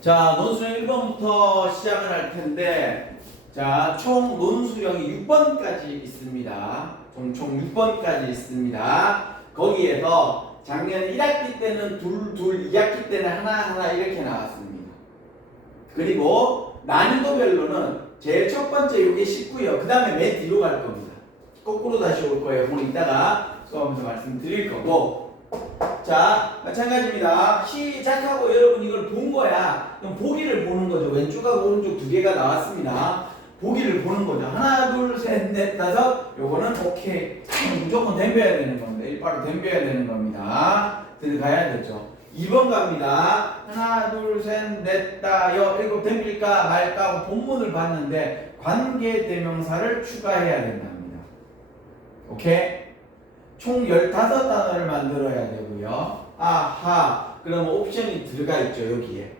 자, 논수령 1번부터 시작을 할 텐데, 자, 총 논수령이 6번까지 있습니다. 총 6번까지 있습니다. 거기에서 작년 1학기 때는 둘, 2학기 때는 하나 이렇게 나왔습니다. 그리고 난이도별로는 제일 첫 번째 요게 쉽고요. 그 다음에 맨 뒤로 갈 겁니다. 거꾸로 다시 올 거예요. 그럼 이따가 수업에서 말씀드릴 거고. 자, 마찬가지입니다. 시작하고 여러분 이걸 본 거야. 그럼 보기를 보는 거죠. 왼쪽하고 오른쪽 두 개가 나왔습니다. 보기를 보는 거죠. 하나, 둘, 셋, 넷, 다섯. 요거는 오케이. 무조건 덤벼야 되는 겁니다. 일바로 덤벼야 되는 겁니다. 들어가야겠죠. 2번 갑니다. 하나, 둘, 셋, 넷, 다, 여, 일곱 덤빌까 말까 하고 본문을 봤는데 관계대명사를 추가해야 된답니다. 오케이? 총 15단어를 만들어야 되고요. 아하, 그러면 옵션이 들어가 있죠, 여기에.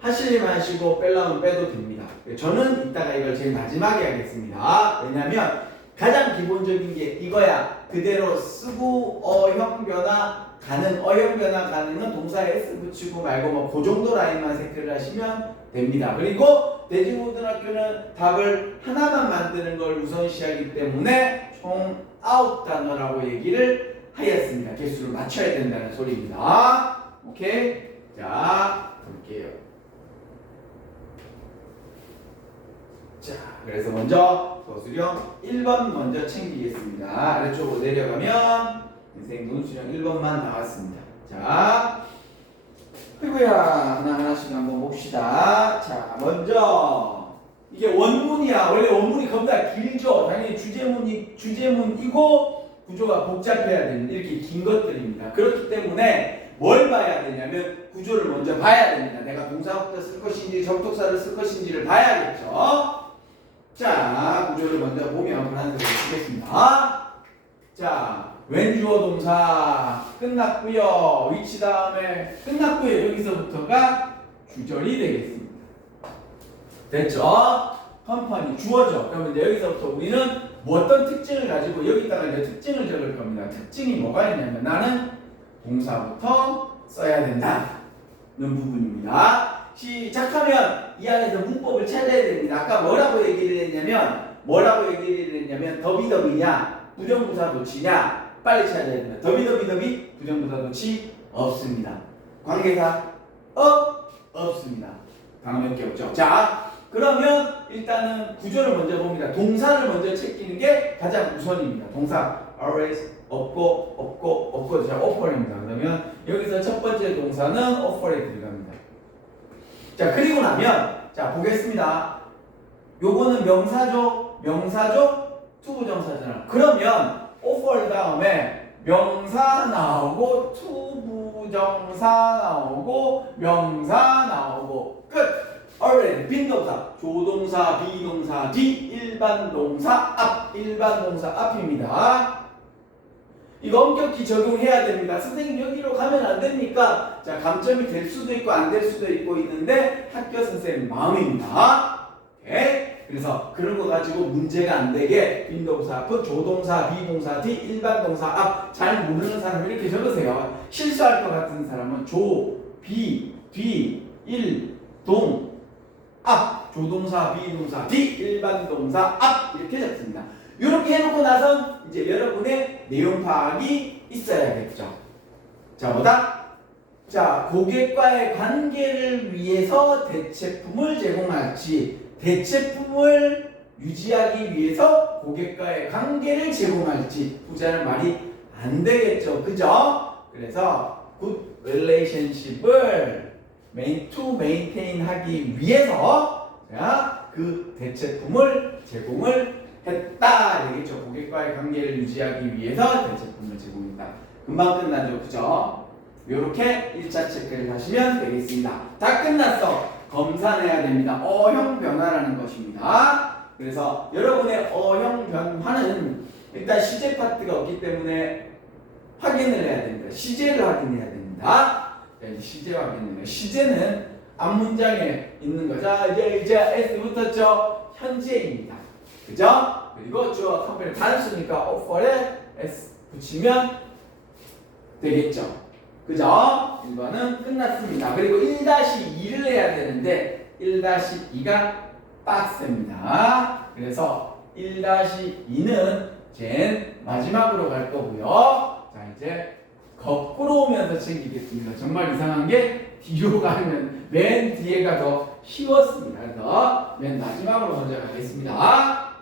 하시려면 하시고 빼려면 빼도 됩니다. 저는 이따가 이걸 제일 마지막에 하겠습니다. 왜냐면 가장 기본적인 게 이거야. 그대로 쓰고 어형 변화 가능, 어형 변화 가능은 동사에 s 붙이고 말고 뭐 그 정도 라인만 체크를 하시면 됩니다. 그리고 대진고등학교는 답을 하나만 만드는 걸 우선시하기 때문에 총 9단어라고 얘기를 하였습니다. 개수를 맞춰야 된다는 소리입니다. 오케이? 자, 볼게요. 자, 그래서 먼저 서술형 1번 먼저 챙기겠습니다. 아래쪽으로 내려가면 인생 논수령 1번만 나왔습니다. 자, 아이고야, 하나씩 한번 봅시다. 자, 먼저 이게 원문이야. 원래 원문이 겁나 길죠. 당연히 주제문이고 구조가 복잡해야 되는 이렇게 긴 것들입니다. 그렇기 때문에 뭘 봐야 되냐면 구조를 먼저 봐야 됩니다. 내가 동사부터 쓸 것인지 접속사를 쓸 것인지를 봐야겠죠. 자, 구조를 먼저 보면 파란색으로 쓰겠습니다. 자, 웬 주어 동사 끝났고요. 위치 다음에 끝났고요. 여기서부터가 주절이 되겠습니다. 됐죠? 컴퍼니 주어죠. 그러면 이제 여기서부터 우리는 뭐 어떤 특징을 가지고 여기다가 이제 특징을 적을 겁니다. 특징이 뭐가 있냐면 나는 동사부터 써야 된다는 부분입니다. 시작하면 이 안에서 문법을 찾아야 됩니다. 아까 뭐라고 얘기를 했냐면 더비더비냐 부정부사 도치냐 빨리 찾아야 됩니다. 더비더비 부정부사 도치 없습니다. 관계사 없습니다. 단어 몇 개 없죠. 자, 그러면 일단은 구조를 먼저 봅니다. 동사를 먼저 챙기는 게 가장 우선입니다. 동사 always 없고 자 offer입니다. 그러면 여기서 첫 번째 동사는 offer에 들어갑니다. 자, 그리고 나면 자 보겠습니다. 요거는 명사죠. 투부정사잖아. 그러면 offer 다음에 명사 나오고 투부정사 나오고 명사 나오고 끝. already 빈동사, 조동사, 비동사, 뒤, 일반 동사 앞입니다. 이거 엄격히 적용해야 됩니다. 선생님 여기로 가면 안 됩니까? 자, 감점이 될 수도 있고 안 될 수도 있고 있는데 학교 선생님 마음입니다. 오케이? 그래서 그런 거 가지고 문제가 안 되게 빈동사 앞은 조동사, 비동사, 뒤, 일반 동사 앞 잘 모르는 사람 이렇게 적으세요. 실수할 것 같은 사람은 조, 비, 뒤, 일, 동, 앞, 조동사, 비동사, 뒤, 일반 동사 앞 이렇게 적습니다. 이렇게 해놓고 나서 이제 여러분의 내용 파악이 있어야겠죠. 자, 뭐다? 자, 고객과의 관계를 위해서 대체품을 제공할지, 대체품을 유지하기 위해서 고객과의 관계를 제공할지, 후자는 말이 안 되겠죠. 그죠? 그래서 good relationship을 to maintain 하기 위해서 자, 그 대체품을 제공을 했다 되겠죠. 고객과의 관계를 유지하기 위해서 대체품을 제공했다. 금방 끝나죠. 그죠? 요렇게 1차 체크를 하시면 되겠습니다. 다 끝났어. 검사해야 됩니다. 어형 변화라는 것입니다. 그래서 여러분의 어형 변화는 일단 시제 파트가 없기 때문에 확인을 해야 됩니다. 시제를 확인해야 됩니다. 자, 이제 시제 확인해요. 시제는 앞문장에 있는 거. 자, 이제 S 붙었죠? 현재입니다. 그죠? 그리고 주어 컴퍼니 단수니까 offer에 S 붙이면 되겠죠. 그죠? 1번은 끝났습니다. 그리고 1-2를 해야 되는데 1-2가 빡셉니다. 그래서 1-2는 젠 마지막으로 갈 거고요. 자, 이제 거꾸로 오면서 챙기겠습니다. 정말 이상한 게 뒤로 가면 맨 뒤에가 더 쉬웠습니다. 그래서 맨 마지막으로 먼저 가겠습니다.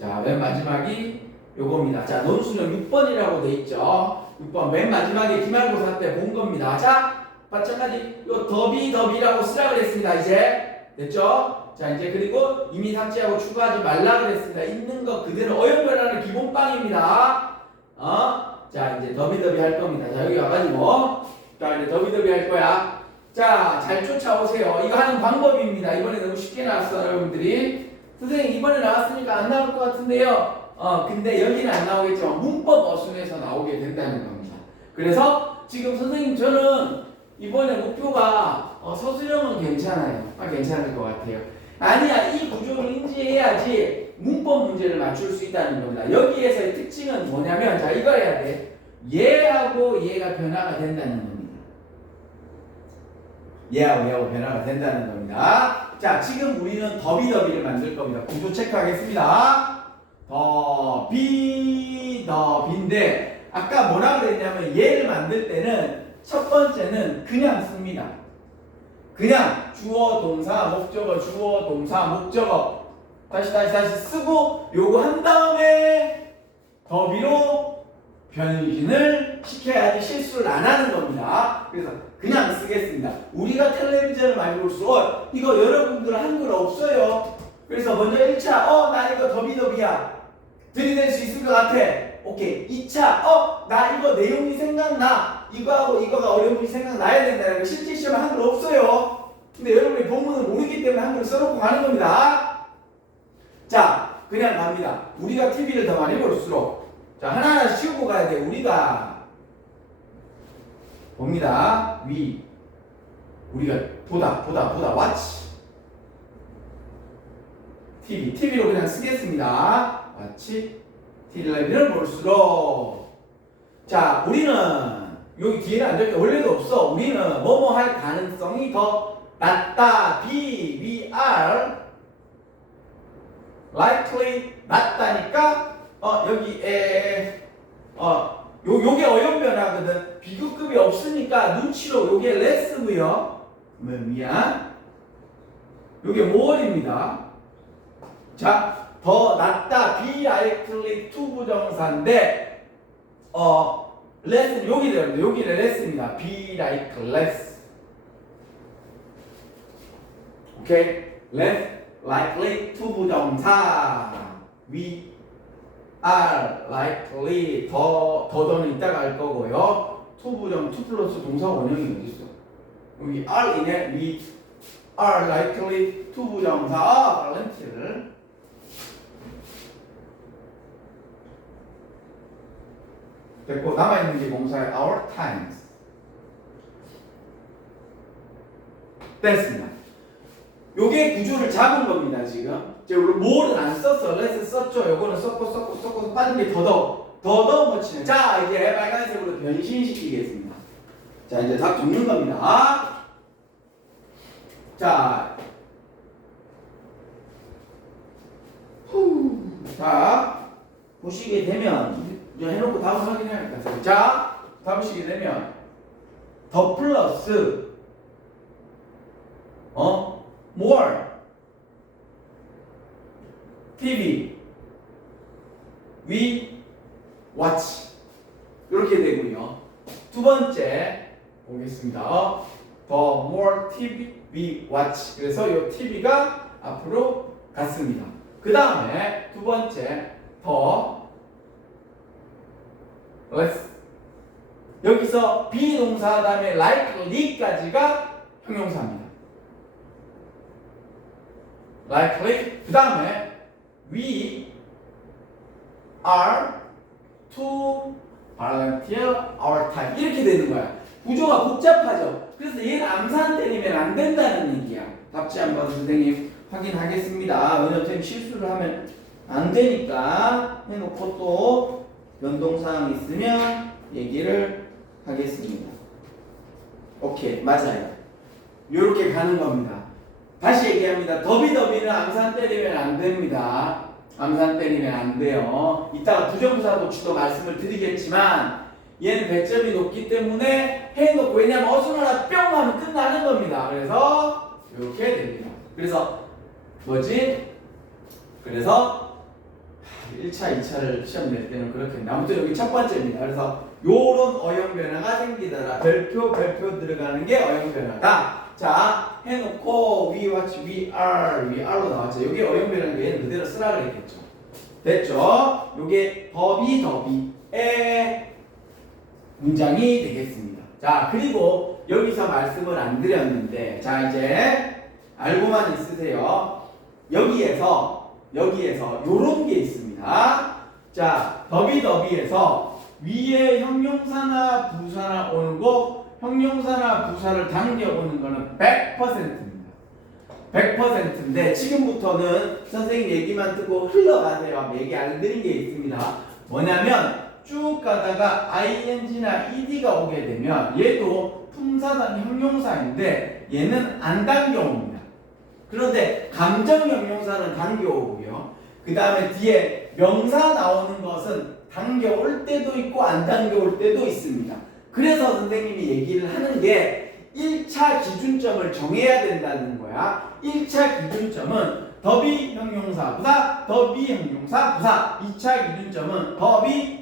자, 맨 마지막이 요겁니다. 자, 논술형 6번이라고 돼 있죠. 6번 맨 마지막에 기말고사 때 본 겁니다. 자, 마찬가지 요 더비라고 쓰라 그랬습니다. 이제 됐죠? 자, 이제 그리고 이미 삭제하고 추가하지 말라 그랬습니다. 있는 거 그대로 어연별하는 기본빵입니다. 자, 이제 더비 할 겁니다. 자, 여기 와가지고 자, 이제 더비 할 거야. 자, 잘 쫓아오세요. 이거 하는 방법입니다. 이번에 너무 쉽게 나왔어요, 여러분들이. 선생님 이번에 나왔으니까 안 나올 것 같은데요. 근데 여기는 안 나오겠지만 문법 어순에서 나오게 된다는 겁니다. 그래서 지금 선생님 저는 이번에 목표가 서술형은 괜찮아요. 괜찮을 것 같아요. 아니야, 이 구조를 인지해야지 문법 문제를 맞출 수 있다는 겁니다. 여기에서의 특징은 뭐냐면 자, 이거 해야 돼. 얘하고 얘가 변화가 된다는 겁니다. 얘하고 변화가 된다는 겁니다. 자, 지금 우리는 더비를 만들 겁니다. 구조 체크하겠습니다. 더비인데 아까 뭐라 그랬냐면 얘를 만들 때는 첫 번째는 그냥 씁니다. 그냥 주어 동사 목적어 주어 동사 목적어 다시 쓰고 요거 한 다음에 더비로 변신을 시켜야지 실수를 안 하는 겁니다. 그래서 그냥 쓰겠습니다. 우리가 텔레비전을 많이 볼수록 이거 여러분들 한글 없어요. 그래서 먼저 1차 나 이거 더비야 들이댈 수 있을 것 같아. 오케이. 2차 나 이거 내용이 생각나. 이거하고 이거가 어려움이 생각나야 된다는 거. 실제 시험에 한글 없어요. 근데 여러분이 본문을 모르기 때문에 한글 써놓고 가는 겁니다. 자, 그냥 갑니다. 우리가 TV를 더 많이 볼수록 자, 하나하나 씌우고 가야 돼. 우리가 봅니다. 우리가 보다 watch TV로 그냥 쓰겠습니다. watch TV를 볼수록 자, 우리는 여기 뒤에는 안 적혀 원래도 없어. 우리는 뭐뭐 할 가능성이 더 낮다. we are likely 낮다니까 여기에 요게 어용 변화거든. 비교급이 없으니까 눈치로 요게 less고요. 미안. 요게 more입니다. 자, 더 낫다. be likely to 부정사인데 less 여기를 less입니다. be like less. 오케이. less likely to 부정사. we are likely 더는 이따가 할 거고요. to 부정 to 플러스 동사 원형이 어디 있어? 여기 are이네. we are likely to 부정사 발렌티를 됐고 남아있는 게 공사의 our times 됐습니다. 요게 구조를 잡은 겁니다. 지금 more는 안 썼어. less 썼죠. 요거는 썼고 빠진 게 더더 묻히는. 자, 이제 빨간색으로 변신시키겠습니다. 자, 이제 답 적는 겁니다. 자, 자, 보시게 되면 이제 해놓고 답을 확인해야 할 것 같아요. 자, 답 보시게 되면 더 플러스 more TV we watch 이렇게 되고요. 두 번째 보겠습니다. The more TV we watch. 그래서 이 TV가 앞으로 갔습니다. 그 다음에 두 번째 더 less. 여기서 비동사 다음에 likely까지가 형용사입니다. likely. 그 다음에 we are to volunteer our time. 이렇게 되는 거야. 구조가 복잡하죠. 그래서 얘는 암산 때리면 안 된다는 얘기야. 답지 한번 선생님 확인하겠습니다. 왜냐면 실수를 하면 안 되니까 해놓고 또 변동사항 있으면 얘기를 하겠습니다. 오케이, 맞아요. 요렇게 가는 겁니다. 다시 얘기합니다. 더비는 암산 때리면 안 됩니다. 암산 때리면 안 돼요. 이따가 부정부사 도치도 말씀을 드리겠지만 얘는 배점이 높기 때문에 해놓고, 왜냐면 어순하나 뿅 하면 끝나는 겁니다. 그래서 이렇게 됩니다. 그래서 그래서 1차, 2차를 시험 낼 때는 그렇게 했는데 아무튼 여기 첫 번째입니다. 그래서 요런 어용 변화가 생기더라. 별표 들어가는 게 어용 변화다. 자, 해놓고 we watch, weR로 나왔죠. 여기 어용 변화는 얘는 그대로 쓰라 그랬겠죠. 됐죠? 요게 더비의 문장이 되겠습니다. 자, 그리고 여기서 말씀을 안 드렸는데, 자, 이제 알고만 있으세요. 여기에서 요런 게 있습니다. 자, 더비에서 위에 형용사나 부사나 오는 거, 형용사나 부사를 당겨오는 거는 100%입니다. 100%인데 지금부터는 선생님 얘기만 듣고 흘러가세요. 얘기 안 드린 게 있습니다. 뭐냐면 쭉 가다가 ing나 ed가 오게 되면 얘도 품사단 형용사인데 얘는 안 당겨옵니다. 그런데 감정 형용사는 당겨오고요. 그 다음에 뒤에 명사 나오는 것은 당겨올 때도 있고 안 당겨올 때도 있습니다. 그래서 선생님이 얘기를 하는 게 1차 기준점을 정해야 된다는 거야. 1차 기준점은 더비 형용사 부사, 더비 형용사 부사. 2차 기준점은 더비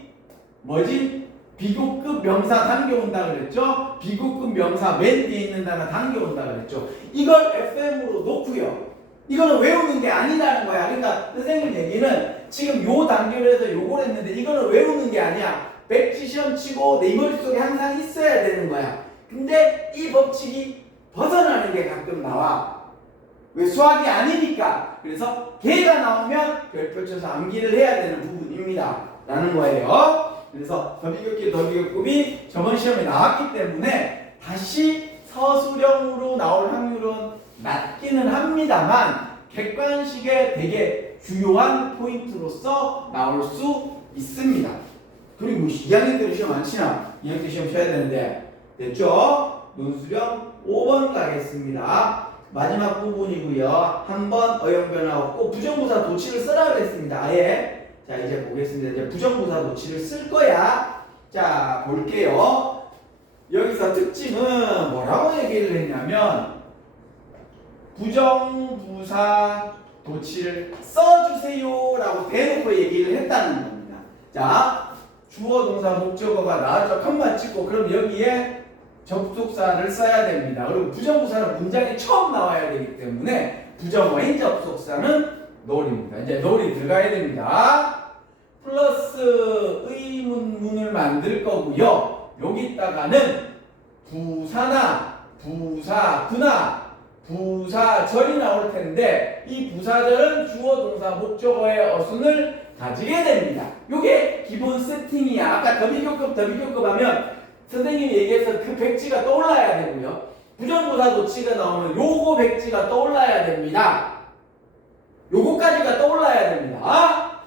비고급 명사 당겨온다 그랬죠? 비고급 명사 맨 뒤에 있는 단어 당겨온다 그랬죠? 이걸 FM으로 놓고요. 이거는 외우는 게 아니라는 거야. 그러니까 선생님 얘기는 지금 요 단계를 해서 요걸 했는데 이거는 외우는 게 아니야. 백지 시험 치고 내 머릿속에 항상 있어야 되는 거야. 근데 이 법칙이 벗어나는 게 가끔 나와. 왜? 수학이 아니니까. 그래서 걔가 나오면 별표 쳐서 암기를 해야 되는 부분입니다. 라는 거예요. 그래서 더비급이 저번 시험에 나왔기 때문에 다시 서술형으로 나올 확률은 낮기는 합니다만 객관식의 되게 주요한 포인트로서 나올 수 있습니다. 그리고 2학년 때는 시험 안 치나? 2학년 때 시험 쳐야 되는데 됐죠? 논술형 5번 가겠습니다. 마지막 부분이고요. 한번 어용변화 없고 부정부사 도치를 쓰라 그랬습니다. 아예. 자, 이제 보겠습니다. 이제 부정부사 도치를 쓸 거야. 자, 볼게요. 여기서 특징은 뭐라고 얘기를 했냐면 부정부사 도치를 써주세요 라고 대놓고 얘기를 했다는 겁니다. 자, 주어 동사 목적어가 나왔죠. 컴마 찍고 그럼 여기에 접속사를 써야 됩니다. 그리고 부정부사는 문장에 처음 나와야 되기 때문에 부정어인 접속사는 놀입니다. 이제 놀이 들어가야 됩니다. 플러스 의문문을 만들 거고요. 여기다가는 부사나 부사구나 부사절이 나올 텐데 이 부사절은 주어 동사 목적어의 어순을 가지게 됩니다. 요게 기본 세팅이야. 아까 더비교급 하면 선생님이 얘기해서 그 백지가 떠올라야 되고요. 부정부사 도치가 나오면 요거 백지가 떠올라야 됩니다. 요거까지가 떠올라야 됩니다.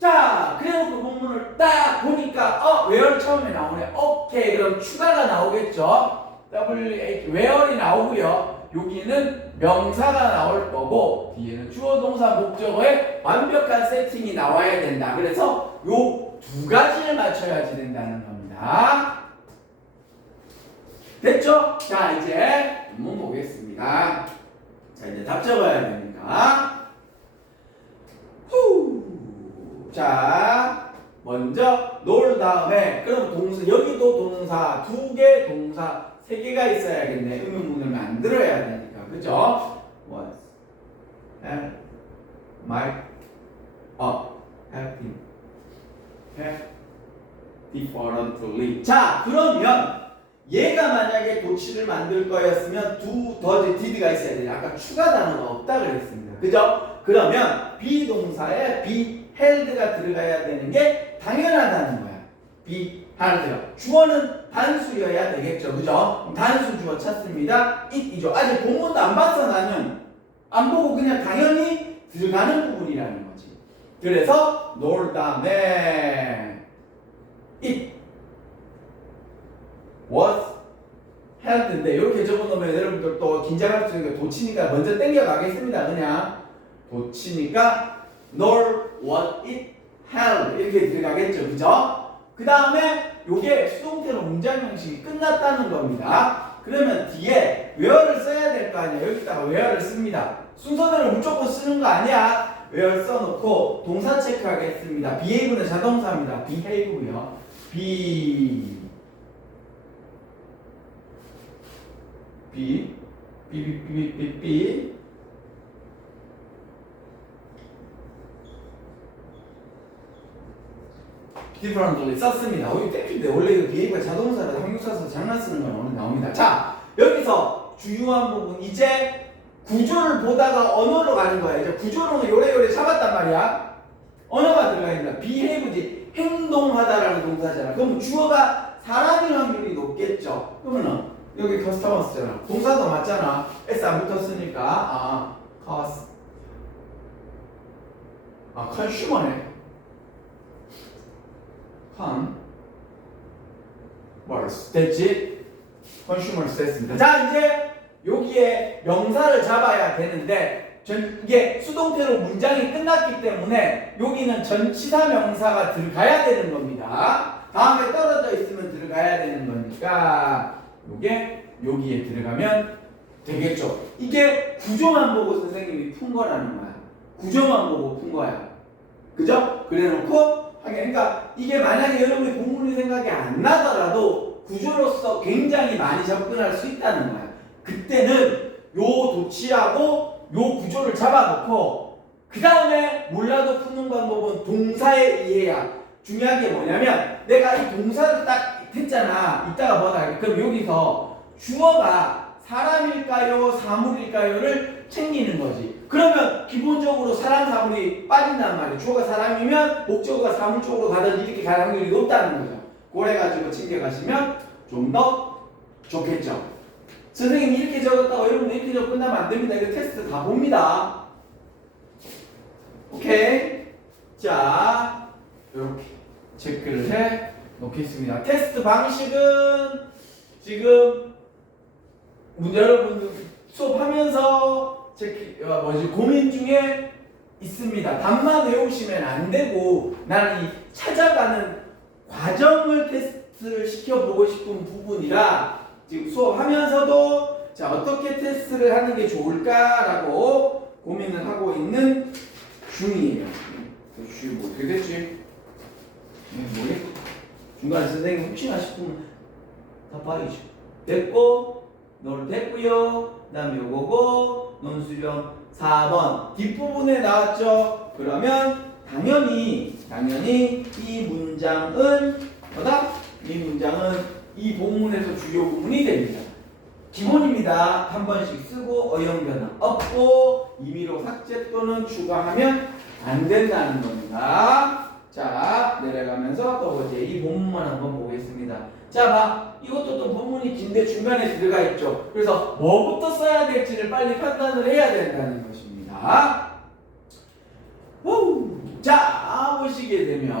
자, 그래놓고 본문을 딱 보니까 where 처음에 나오네. 오케이, 그럼 추가가 나오겠죠. WH where이 나오고요. 여기는 명사가 나올 거고 뒤에는 주어 동사 목적어의 완벽한 세팅이 나와야 된다. 그래서 요 두 가지를 맞춰야지 된다는 겁니다. 됐죠? 자, 이제 본문 보겠습니다. 자, 이제 답 적어야 되니까. 자, 먼저 놀 다음에 그럼 동사, 여기도 동사, 두 개 동사, 세 개가 있어야겠네. 의문문을 만들어야 되니까. 그죠? Was, have, might, have been, have, differently. 자, 그러면 얘가 만약에 도치를 만들 거였으면 더 did가 있어야 돼요. 아까 추가 단어가 없다 그랬습니다. 그죠? 그러면 비동사에 be held가 들어가야 되는 게 당연하다는 거야. be held. 주어는 단수여야 되겠죠. 그죠? 단수 주어 찾습니다. it이죠. 아직 본문도 안 봤어 나는. 안 보고 그냥 당연히 들어가는 부분이라는 거지. 그래서 놀 다음에 was held인데 이렇게 적어놓으면 여러분들 또 긴장할 수 있는 게 도치니까 먼저 땡겨 가겠습니다. 그냥 도치니까 nor was it held 이렇게 들어가겠죠. 그죠? 그 다음에 요게 수동태로 문장 형식이 끝났다는 겁니다. 그러면 뒤에 where를 써야 될 거 아니야. 여기다가 where를 씁니다. 순서대로 무조건 쓰는 거 아니야. where 써놓고 동사 체크하겠습니다. behave는 자동사입니다. behave고요. be differently 썼습니다. 여기 땡큐인데 원래 이거 behave가 자동사라 형용사서 장난 쓰는 건 오늘 나옵니다. 자, 여기서 중요한 부분 이제 구조를 보다가 언어로 가는 거야. 이제 구조로는 요래요래 잡았단 말이야. 언어가 들어가 있는 거야. behave지 행동하다라는 동사잖아. 그럼 주어가 사람일 확률이 높겠죠. 그러면은 여기 커스터머스잖아. 동사도 맞잖아. S 안 붙었으니까 cost consumer네. consumers 됐지? consumers 됐습니다. 자, 이제 여기에 명사를 잡아야 되는데 이게 수동태로 문장이 끝났기 때문에 여기는 전치사 명사가 들어가야 되는 겁니다. 다음에 떨어져 있으면 들어가야 되는 거니까 요게 여기에 들어가면 되겠죠. 이게 구조만 보고 선생님이 푼 거라는 거야. 구조만 보고 푼 거야. 그죠? 그래놓고 그러니까 이게 만약에 여러분이 본문이 생각이 안 나더라도 구조로서 굉장히 많이 접근할 수 있다는 거야. 그때는 요 도치하고 요 구조를 잡아놓고 그 다음에 몰라도 푸는 방법은 동사에 의해야. 중요한 게 뭐냐면 내가 이 동사를 딱 했잖아. 이따가 뭐다. 그럼 여기서 주어가 사람일까요? 사물일까요?를 챙기는 거지. 그러면 기본적으로 사람 사물이 빠진단 말이에요. 주어가 사람이면 목적어가 사물 쪽으로 가든지 이렇게 갈 확률이 높다는 거죠. 그래가지고 챙겨가시면 좀 더 좋겠죠. 선생님이 이렇게 적었다고 여러분들 이렇게 적고 끝나면 안 됩니다. 이거 테스트 다 봅니다. 오케이? 자, 이렇게 체크를 해 놓겠습니다. 테스트 방식은 지금 여러분들 수업하면서 고민 중에 있습니다. 답만 외우시면 안 되고 나는 이 찾아가는 과정을 테스트를 시켜보고 싶은 부분이라 지금 수업하면서도 자 어떻게 테스트를 하는 게 좋을까라고 고민을 하고 있는 중이에요. 뭐 어떻게 됐지? 뭐겠지? 중간에 선생님 혹시나 싶으면 다 빠이죠. 됐고 너를 됐고요. 그 다음에 요거고 논수령 4번 뒷부분에 나왔죠. 그러면 당연히 이 문장은 뭐다? 이 문장은 이 본문에서 주요 부분이 됩니다. 기본입니다. 한 번씩 쓰고 어영변화 없고 임의로 삭제 또는 추가하면 안 된다는 겁니다. 자, 내려가면서 또 이제 이 본문만 한번 보겠습니다. 자, 봐. 이것도 또 본문이 긴데 중간에 들어가 있죠. 그래서 뭐부터 써야 될지를 빨리 판단을 해야 된다는 것입니다. 자, 보시게 되면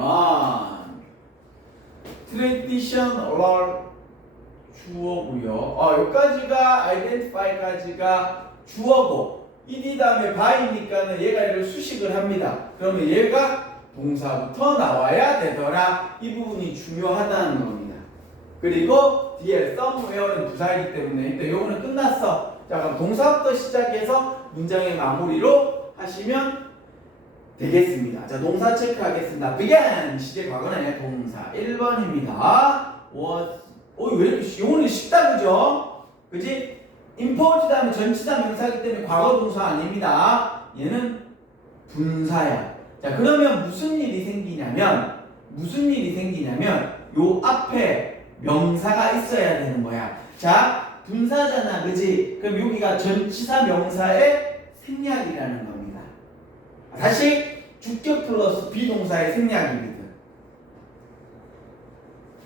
traditional 주어고요. 여기까지가 identify까지가 주어고 ed 다음에 by니까는 얘가 얘를 수식을 합니다. 그러면 얘가 동사부터 나와야 되더라. 이 부분이 중요하다는 겁니다. 그리고 뒤에 somewhere는 부사이기 때문에 일단 요거는 끝났어. 자, 그럼 동사부터 시작해서 문장의 마무리로 하시면 되겠습니다. 자, 동사 체크하겠습니다. began 시제 과거네. 동사 1번입니다. was 왜 이렇게 요거는 쉽다 그죠? 그지? import 다음에 전치사 명사이기 때문에 과거 동사 아닙니다. 얘는 분사야. 자, 그러면 무슨 일이 생기냐면 요 앞에 명사가 있어야 되는 거야. 자, 분사잖아. 그지? 그럼 여기가 전치사 명사의 생략이라는 겁니다. 다시 주격 플러스 비동사의 생략입니다.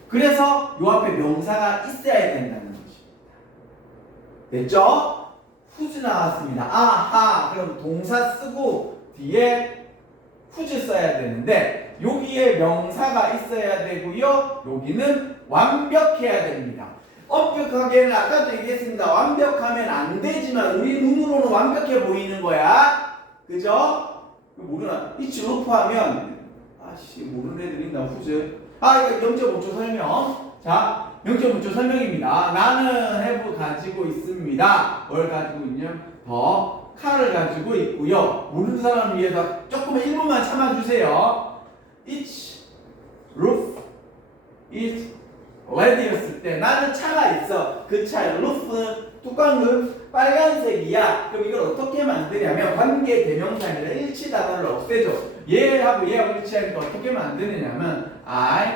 그래서 요 앞에 명사가 있어야 된다는 것입니다. 됐죠? whose 나왔습니다. 아하, 그럼 동사 쓰고 뒤에 whose 써야 되는데 여기에 명사가 있어야 되고요. 여기는 완벽해야 됩니다. 엄격하게는 아까도 얘기했습니다. 완벽하면 안 되지만 우리 눈으로는 완벽해 보이는 거야. 그죠? 모르나? 이치 루프 하면 아씨 모르는 애들이 있나 후즈. 이거 0.5초 설명. 자 0.5초 설명입니다. 나는 have 가지고 있습니다. 뭘 가지고 있냐? 더 칼을 가지고 있고요. 모르는 사람을 위해서 조금 1분만 참아주세요. Each roof is red였을 때 나는 차가 있어. 그 차의 roof 뚜껑은 빨간색이야. 그럼 이걸 어떻게 만드냐면 관계 대명사니까 일치 단어를 없애줘. 얘하고 일치하니까 어떻게 만드느냐면 I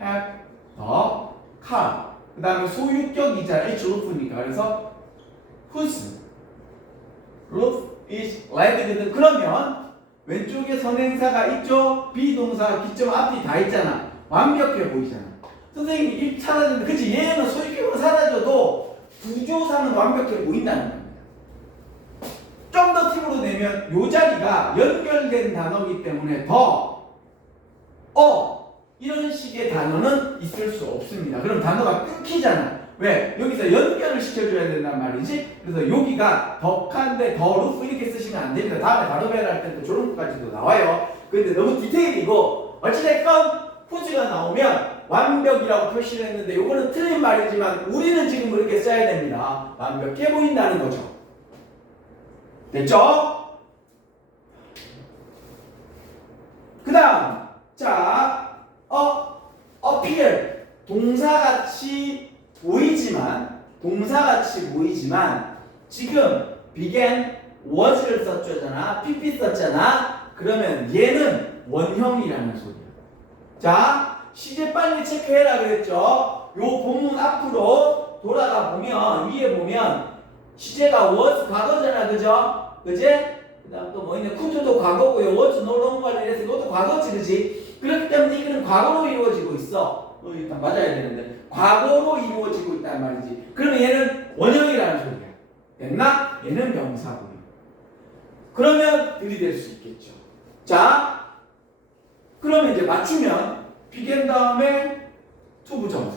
have the car. 그 다음에 소유격이자 Each roof니까 그래서 whose roof is red거든. 그러면 왼쪽에 선행사가 있죠. 비동사 기점 앞이 다 있잖아. 완벽해 보이잖아. 선생님이 입 사라졌는데 그치 얘는 소유격으로 사라져도 구조상은 완벽해 보인다는 겁니다. 좀 더 팁으로 내면 요 자리가 연결된 단어이기 때문에 이런 식의 단어는 있을 수 없습니다. 그럼 단어가 끊기잖아. 왜? 여기서 연결을 시켜줘야 된단 말이지. 그래서 여기가 덕한데 더 루프 이렇게 쓰시면 안 됩니다. 다음에 단어 배열할 때도 저런 것까지도 나와요. 근데 너무 디테일이고 어찌됐건 후즈가 나오면 완벽이라고 표시를 했는데 요거는 틀린 말이지만 우리는 지금 그렇게 써야 됩니다. 완벽해 보인다는 거죠. 됐죠? 그 다음 자 appear 동사같이 보이지만 지금 began was를 썼잖아. pp 썼잖아. 그러면 얘는 원형이라는 소리야. 자 시제 빨리 체크해라 그랬죠. 요 본문 앞으로 돌아가 보면 위에 보면 시제가 was 과거잖아. 그죠? 그제? 그 다음 또 뭐 있네. could도 과거고요. was no longer 이래서 이것도 과거지. 그지? 그렇기 때문에 이거는 과거로 이루어지고 있어. 일단 맞아야 되는데 과거로 이루어지고 있단 말이지. 그러면 얘는 원형이라는 소리야. 됐나? 얘는 명사고요. 그러면 들이댈 수 있겠죠. 자 그러면 이제 맞추면 began 다음에 to 부정사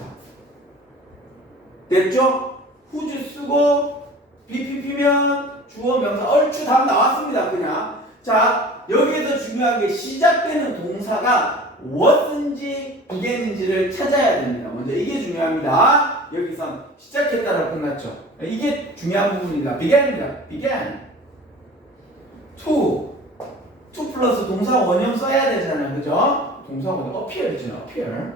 됐죠? whose 쓰고 BPP면 주어 명사 얼추 답 나왔습니다. 그냥 자 여기에서 중요한 게 시작되는 동사가 was인지 began인지를 찾아야 됩니다. 먼저 이게 중요합니다. 여기선 시작했다라고 끝났죠. 이게 중요한 부분입니다. began입니다. began to 플러스 동사 원형 써야 되잖아요. 그죠? 동사 원형 appear이잖아. appear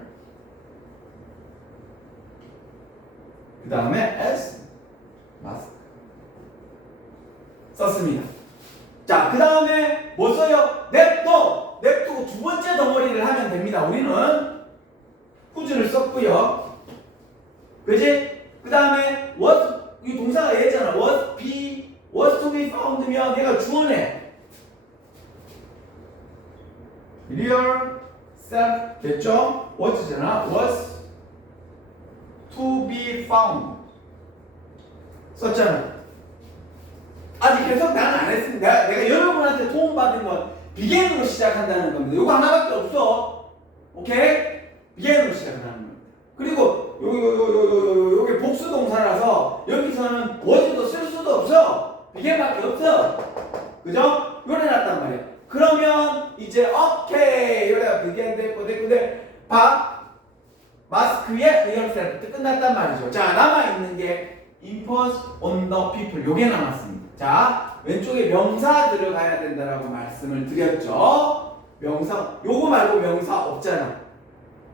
그 다음에 as mask 썼습니다. 자, 그 다음에 뭐 써요? 냅두고 두 번째 덩어리를 하면 됩니다. 우리는 whose를 썼고요. 그지? 그 다음에 was 이 동사가 얘잖아. was to be found면 얘가 주어네. real self 됐죠? was잖아. was to be found 썼잖아. 아직 해석 나는 안 했습니다. 내가 여러분한테 도움받은 건 begin으로 시작한다는 겁니다. 요거 하나밖에 없어. 오케이? begin으로 시작하는 겁니다. 그리고 요게 복수 동사라서 여기서는 was도 쓸 수도 없어. begin밖에 없어. 그죠? 요래 놨단 말이야. 그러면 이제 오케이 요래가 began 됐고 마스크의 리허설 끝났단 말이죠. 자 남아있는 게 impose on the people 요게 남았습니다. 자 왼쪽에 명사 들어가야 된다라고 말씀을 드렸죠. 명사 요거 말고 명사 없잖아.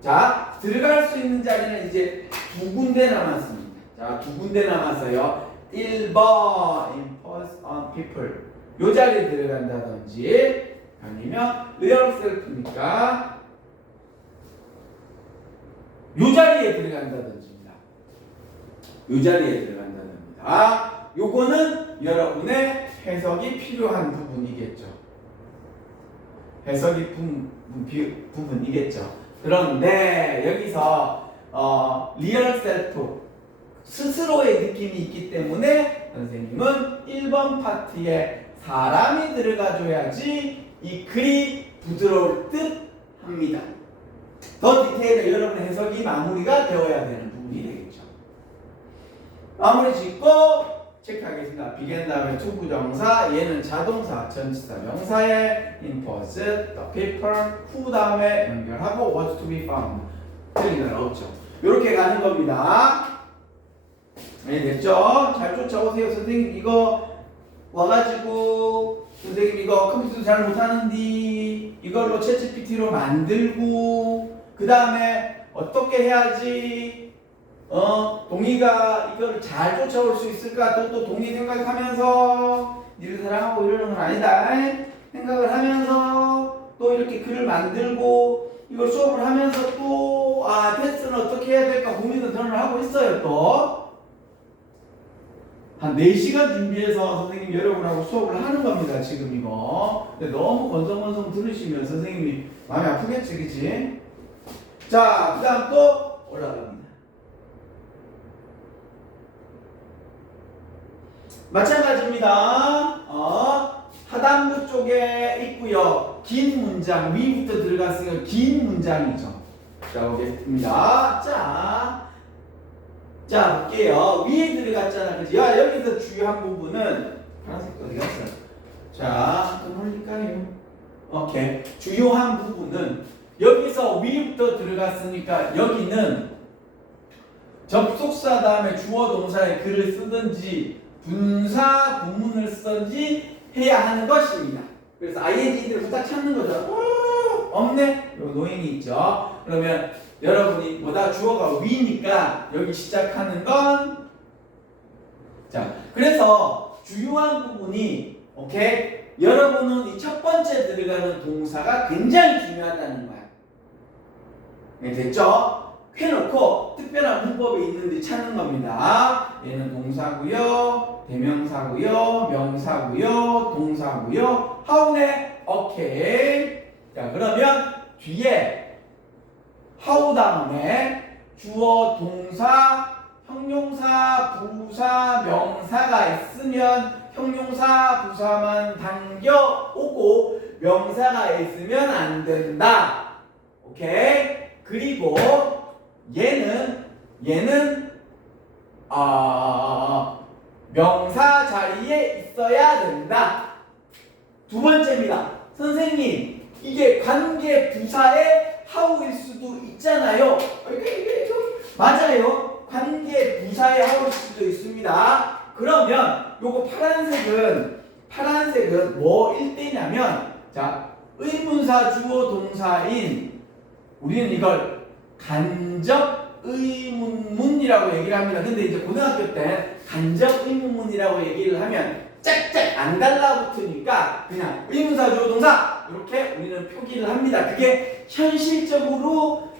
자 들어갈 수 있는 자리는 이제 두 군데 남았습니다. 자 두 군데 남았어요. 1번 impose on people 요 자리에 들어간다든지 아니면 real self니까 요 자리에 들어간다든지입니다. 요 자리에 들어간다든지입니다. 요거는 여러분의 해석이 필요한 부분이겠죠. 해석이 부분이겠죠. 그런데 여기서 리얼 셀프 스스로의 느낌이 있기 때문에 선생님은 1번 파트에 사람이 들어가줘야지 이 글이 부드러울 듯 합니다. 더 디테일에 여러분의 해석이 마무리가 되어야 되는 부분이 되겠죠. 마무리 짓고 체크하겠습니다. begin 다음에 to 부정사, 얘는 자동사, 전치사, 명사에 impose, the paper, who 다음에 연결하고 what to be found. 틀린 건 없죠. 이렇게 가는 겁니다. 네, 됐죠? 잘 쫓아오세요. 선생님 이거 와가지고 선생님 이거 컴퓨터 잘 못하는데 이걸로 챗GPT로 만들고 그 다음에 어떻게 해야지 동의가 이걸 잘 쫓아올 수 있을까 또 동의 생각하면서 니를 사랑하고 이러는 건 아니다 생각을 하면서 또 이렇게 글을 만들고 이걸 수업을 하면서 또 테스트는 어떻게 해야 될까 고민을 저는 하고 있어요. 또 한 4시간 준비해서 선생님 여러분하고 수업을 하는 겁니다. 지금 이거. 근데 너무 건성건성 들으시면 선생님이 마음이 아프겠지, 그치? 자, 그 다음 또 올라갑니다. 마찬가지입니다. 하단부 쪽에 있고요. 긴 문장, 위부터 들어갔으니까 긴 문장이죠. 자, 보겠습니다. 자, 볼게요. 위에 들어갔잖아. 그치? 야, 여기서 주요한 부분은, 파란색 어디 갔어? 자, 또 올릴까요? 오케이. 주요한 부분은, 여기서 위부터 들어갔으니까, 여기는 접속사 다음에 주어 동사의 글을 쓰든지, 분사, 구문을 쓰든지 해야 하는 것입니다. 그래서 ing들을 딱 찾는 거죠. 없네? 요 노행이 있죠. 그러면 여러분이 뭐다 주어가 위니까 여기 시작하는 건 자, 그래서 주요한 부분이 오케이? 여러분은 이 첫 번째 들어가는 동사가 굉장히 중요하다는 거야. 네, 됐죠? 해놓고 특별한 문법이 있는지 찾는 겁니다. 얘는 동사고요, 대명사고요, 명사고요, 동사고요. 하우네 오케이. 자, 그러면 뒤에 how 다음에 주어, 동사, 형용사, 부사, 명사가 있으면 형용사, 부사만 당겨오고 명사가 있으면 안 된다. 오케이? 그리고 얘는 명사 자리에 있어야 된다. 두 번째입니다. 선생님, 이게 관계 부사의 how일 수도 있잖아요. 맞아요. 관계 부사의 how일 수도 있습니다. 그러면 요거 파란색은 뭐일 때냐면 자, 의문사 주어 동사인 우리는 이걸 간접 의문문이라고 얘기를 합니다. 근데 이제 고등학교 때 간접 의문문이라고 얘기를 하면 짝짝 안 달라붙으니까 그냥 의문사 주어 동사 이렇게 우리는 표기를 합니다. 그게 현실적으로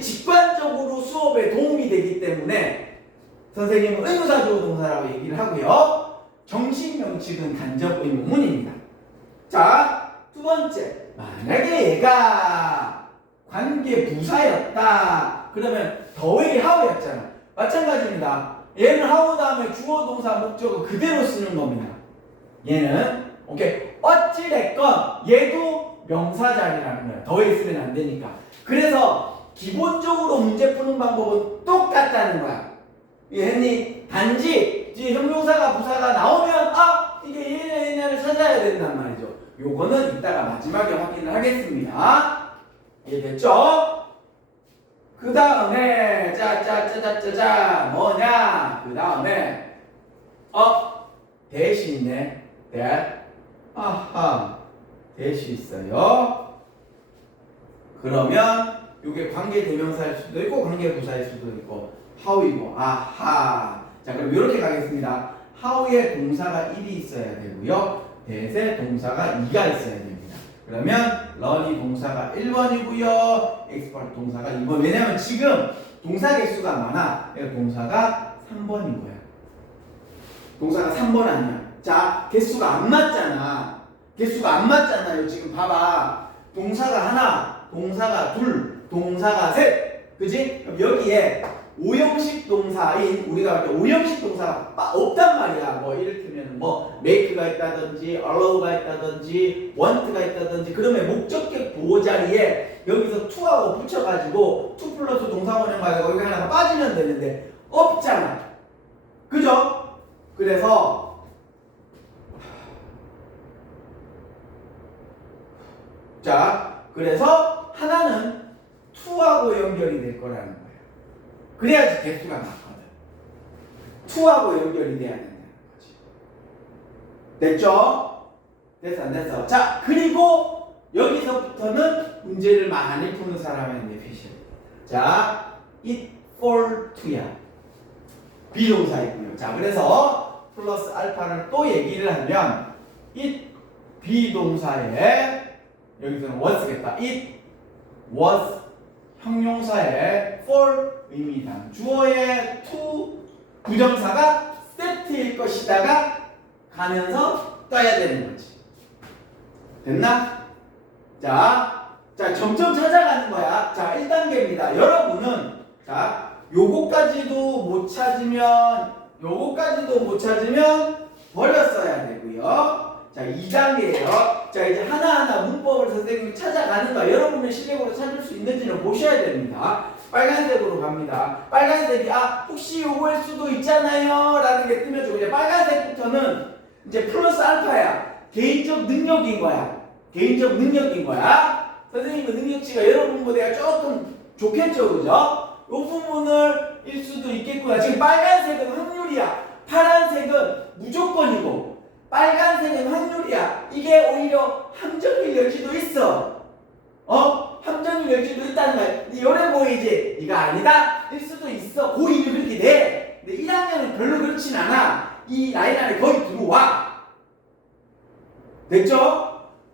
직관적으로 수업에 도움이 되기 때문에 선생님은 의문사 주어 동사라고 얘기를 하고요. 정식 명칭은 간접 의문문입니다. 자, 두 번째, 만약에 얘가 관계 부사였다. 그러면 더웨이 하우였잖아. 마찬가지입니다. 얘는 하우 다음에 주어 동사 목적어 그대로 쓰는 겁니다. 얘는 오케이. 어찌됐건 얘도 명사 자리라는 거야. 더웨이 쓰면 안 되니까. 그래서 기본적으로 문제 푸는 방법은 똑같다는 거야. 이해했니? 단지 이제 형용사가 부사가 나오면 이게 얘네를 찾아야 된단 말이죠. 요거는 이따가 마지막에 확인을 하겠습니다. 이해됐죠? 그 다음에 짜짜짜짜짜짜 뭐냐? 그 다음에 대시 있네. 대시 있어요. 그러면 요게 관계 대명사일 수도 있고 관계 부사일 수도 있고 how이고 자, 그럼 이렇게 가겠습니다. how의 동사가 1이 있어야 되고요. that의 동사가 2가 있어야 됩니다. 그러면 run이 동사가 1번이고요. expert 동사가 2번. 왜냐면 지금 동사 개수가 많아. 그래서 동사가 3번인 거야. 동사가 3번 아니야. 자, 개수가 안 맞잖아. 개수가 안 맞잖아요. 지금 봐봐. 동사가 하나, 동사가 둘, 동사가 셋. 그지? 그럼 여기에 5형식 동사인 우리가 볼 때 5형식 동사가 없단 말이야. 뭐 이를테면 뭐 make가 있다든지 allow가 있다든지 want가 있다든지 그러면 목적격 보호 자리에 여기서 to하고 붙여가지고 to 플러스 동사 원형 가지고 여기 하나가 빠지면 되는데 없잖아. 그죠? 그래서 자, 그래서 하나는 to하고 연결이 될 거라는 거예요. 그래야지 개수가 많거든. to하고 연결이 돼야 된다는 거지. 됐죠? 됐어, 안 됐어? 자, 그리고 여기서부터는 문제를 많이 푸는 사람의 데피니션. 자, it for to야. 비동사이고요. 자, 그래서 플러스 알파를 또 얘기를 하면 it 비동사에 여기서는 was겠다. it was 형용사의 for 의미다. 주어의 to 부정사가 set일 것이다가 가면서 떠야 되는 거지. 됐나? 자, 점점 찾아가는 거야. 자, 1단계입니다. 여러분은 자, 요거까지도 못 찾으면 버렸어야 되고요. 자, 2단계예요. 자, 이제 하나하나 문법을 선생님이 찾아가는 거야. 여러분의 실력으로 찾을 수 있는지는 보셔야 됩니다. 빨간색으로 갑니다. 빨간색이 혹시 요거일 수도 있잖아요 라는 게 뜨면 좋고, 이제 빨간색부터는 이제 플러스 알파야. 개인적 능력인 거야. 선생님의 능력치가 여러분보다 조금 좋겠죠, 그죠? 요 부분을 일 수도 있겠구나. 지금 빨간색은 확률이야. 파란색은 무조건이고, 빨간색은 확률이야. 이게 오히려 함정일일지도 있어. 함정일일지도 있다는 거야. 요래 보이지? 이거 아니다? 일 수도 있어. 고2는 그렇게 돼. 근데 1학년은 별로 그렇진 않아. 이 라인 안에 거의 들어와. 됐죠?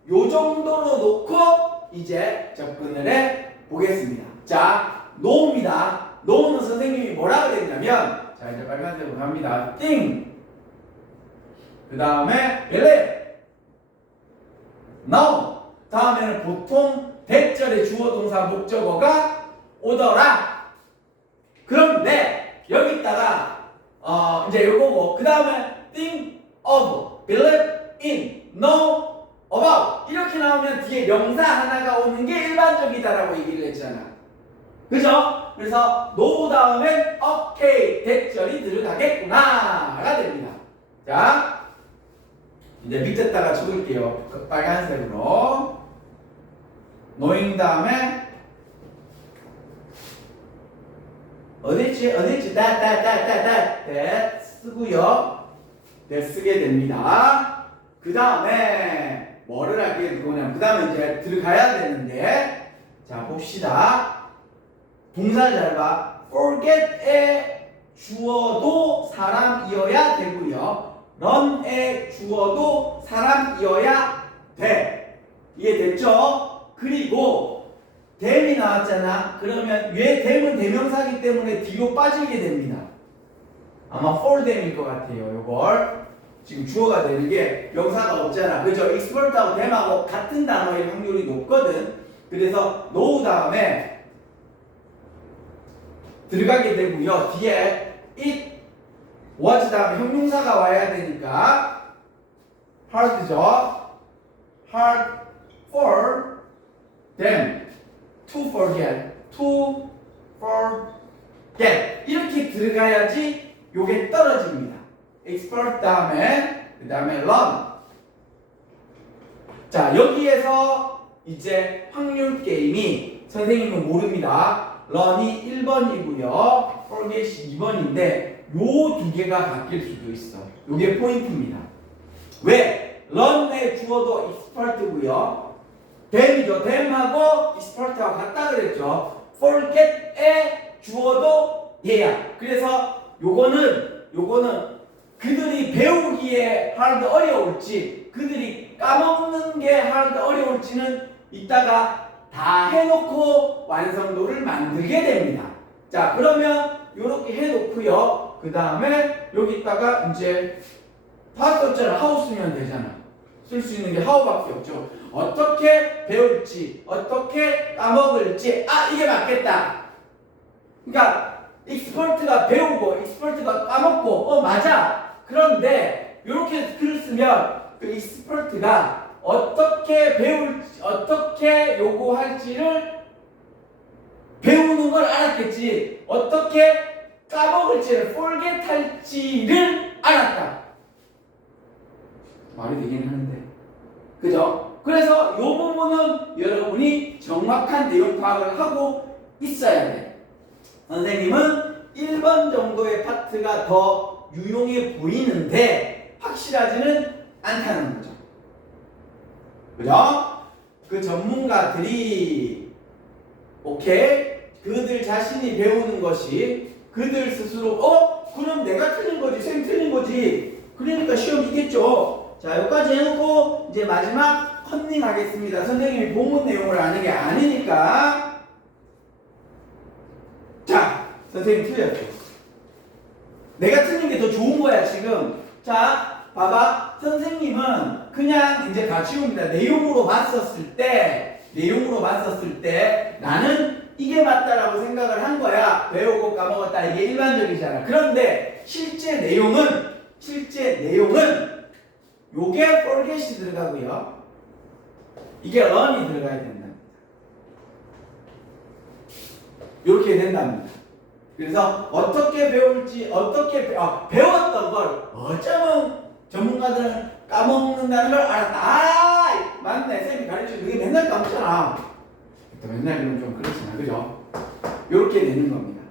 요 정도로 놓고 이제 접근을 해 보겠습니다. 자, no입니다. no는 선생님이 뭐라 그랬냐면, 자, 이제 빨간색으로 갑니다. think. 그 다음에 believe. know. 다음에는 보통 대절의 주어 동사 목적어가 오더라. 그런데 여기다가 이제 요거고, 그 다음에 think of, believe in, know about 이렇게 나오면 뒤에 명사 하나가 오는 게 일반적이다라고 얘기를 했잖아. 그죠? 그래서 know 다음에 오케이 대절이 들어가겠구나가 됩니다. 자, 이제 밑에다가 적을게요. 그 빨간색으로 knowing 다음에 어디지 that 쓰고요. that 쓰게 됩니다. 그 다음에 뭐를 할게 그거냐면, 그 다음에 이제 들어가야 되는데, 자, 봅시다. 동사 잘 봐. forget의 주어도 사람이어야 되고요. run의 주어도 사람이어야 돼. 이해됐죠? 그리고 them이 나왔잖아. 그러면 왜 them은 대명사기 때문에 뒤로 빠지게 됩니다. 아마 for them일 것 같아요. 요걸 지금 주어가 되는 게 명사가 없잖아. 그죠? expert하고 them하고 같은 단어의 확률이 높거든. 그래서 know 다음에 들어가게 되고요. 뒤에 it was 다음에 형용사가 와야 되니까 hard죠. hard for them to forget 이렇게 들어가야지 요게 떨어집니다. expert 다음에 그 다음에 learn. 자, 여기에서 이제 확률 게임이 선생님은 모릅니다. learn이 1번이고요 forget이 2번인데 요 두 개가 바뀔 수도 있어. 요게 포인트입니다. 왜? learn의 주어도 expert고요 them이죠. them하고 expert하고 같다 그랬죠. forget의 주어도 얘야. 그래서 요거는 그들이 배우기에 hard 어려울지, 그들이 까먹는 게 hard 어려울지는 이따가 다 해놓고 완성도를 만들게 됩니다. 자, 그러면 요렇게 해놓고요. 그 다음에 여기다가 이제 다 썼잖아. how 쓰면 되잖아. 쓸 수 있는 게 how밖에 없죠. 어떻게 배울지, 어떻게 까먹을지, 이게 맞겠다. 그러니까 expert가 배우고 expert가 까먹고 맞아. 그런데 이렇게 글을 쓰면 그 expert가 어떻게 배울지, 어떻게 요구할지를 배우는 걸 알았겠지. 어떻게 까먹을지를 forget 할지를 알았다. 말이 되긴 하는데 그죠? 그래서 이 부분은 여러분이 정확한 내용 파악을 하고 있어야 돼. 선생님은 1번 정도의 파트가 더 유용해 보이는데 확실하지는 않다는 거죠. 그죠? 그 전문가들이 오케이? 그들 자신이 배우는 것이 그들 스스로 그럼 내가 틀린 거지 쌤 틀린 거지 그러니까 시험 있겠죠. 자 여기까지 해놓고 이제 마지막 컨닝 하겠습니다. 선생님이 본문 내용을 아는 게 아니니까. 자 선생님 틀렸죠. 내가 틀린 게 더 좋은 거야 지금. 자 봐봐. 선생님은 그냥 이제 다 지웁니다. 내용으로 봤었을 때 나는 이게 맞다라고 생각을 한 거야. 배우고 까먹었다. 이게 일반적이잖아. 그런데 실제 내용은 요게 forget이 들어가고요. 이게 learn이 들어가야 된다. 이렇게 된답니다. 그래서 어떻게 배울지 배웠던 걸 어쩌면 전문가들은 까먹는다는 걸 알았다. 맞네. 쌤이 가르쳐주고 그게 맨날 까먹잖아. 또 맨날 그러면 좀 그렇잖아. 그죠? 이렇게 되는 겁니다.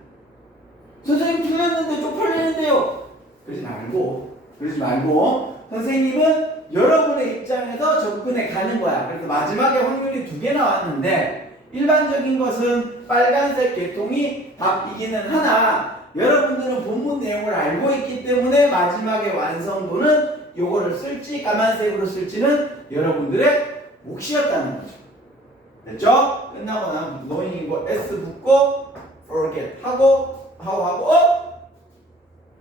선생님 틀렸는데 쪽팔리는데요. 그러지 말고 선생님은 여러분의 입장에서 접근해 가는 거야. 그래서 마지막에 확률이 2개 나왔는데 일반적인 것은 빨간색 계통이 답이기는 하나 여러분들은 본문 내용을 알고 있기 때문에 마지막에 완성도는 요거를 쓸지 까만색으로 쓸지는 여러분들의 몫이었다는 거죠. 됐죠? 끝나고 나면 knowing이고 s 붙고 forget 하고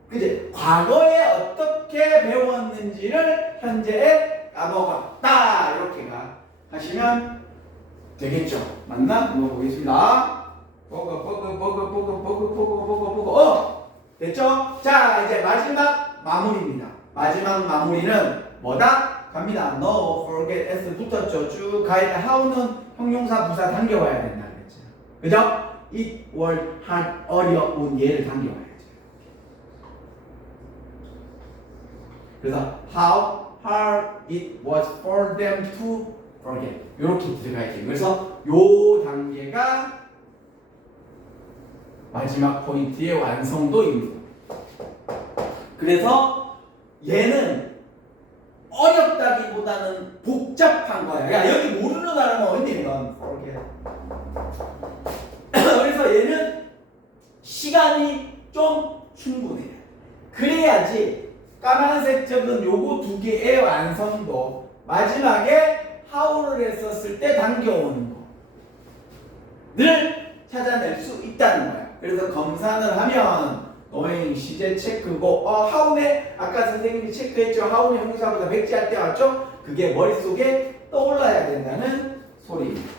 그지? 과거에 어떻게 배웠는지를 현재에 까먹었다. 이렇게가 하시면 되겠죠. 맞나? 한번 보겠습니다. 됐죠? 자 이제 마지막 마무리입니다. 마지막 마무리는 뭐다? 갑니다. No, forget, s 붙었죠. 쭉 가야 돼. how는 형용사 부사 당겨와야 된다 그랬죠. 그죠? it, was, hard, 어려운 얘를 당겨와야죠. 그래서 how hard it was for them to forget 이렇게 들어가야 돼요. 그래서 요 단계가 마지막 포인트의 완성도입니다. 그래서 얘는 어렵다기보다는 복잡한 거야. 야 여기 모르는 단어는 언니 넌 forget. 그래서 얘는 시간이 좀 충분해요. 그래야지 까만색 적은 요거 2개의 완성도 마지막에 how를 했었을 때 당겨오는 거를 찾아낼 수 있다는 거야. 그래서 검사를 하면 knowing 시제 체크고 how네 아까 선생님이 체크했죠. how는 형용사보다 백지할 때 왔죠. 그게 머릿속에 떠올라야 된다는 소리입니다.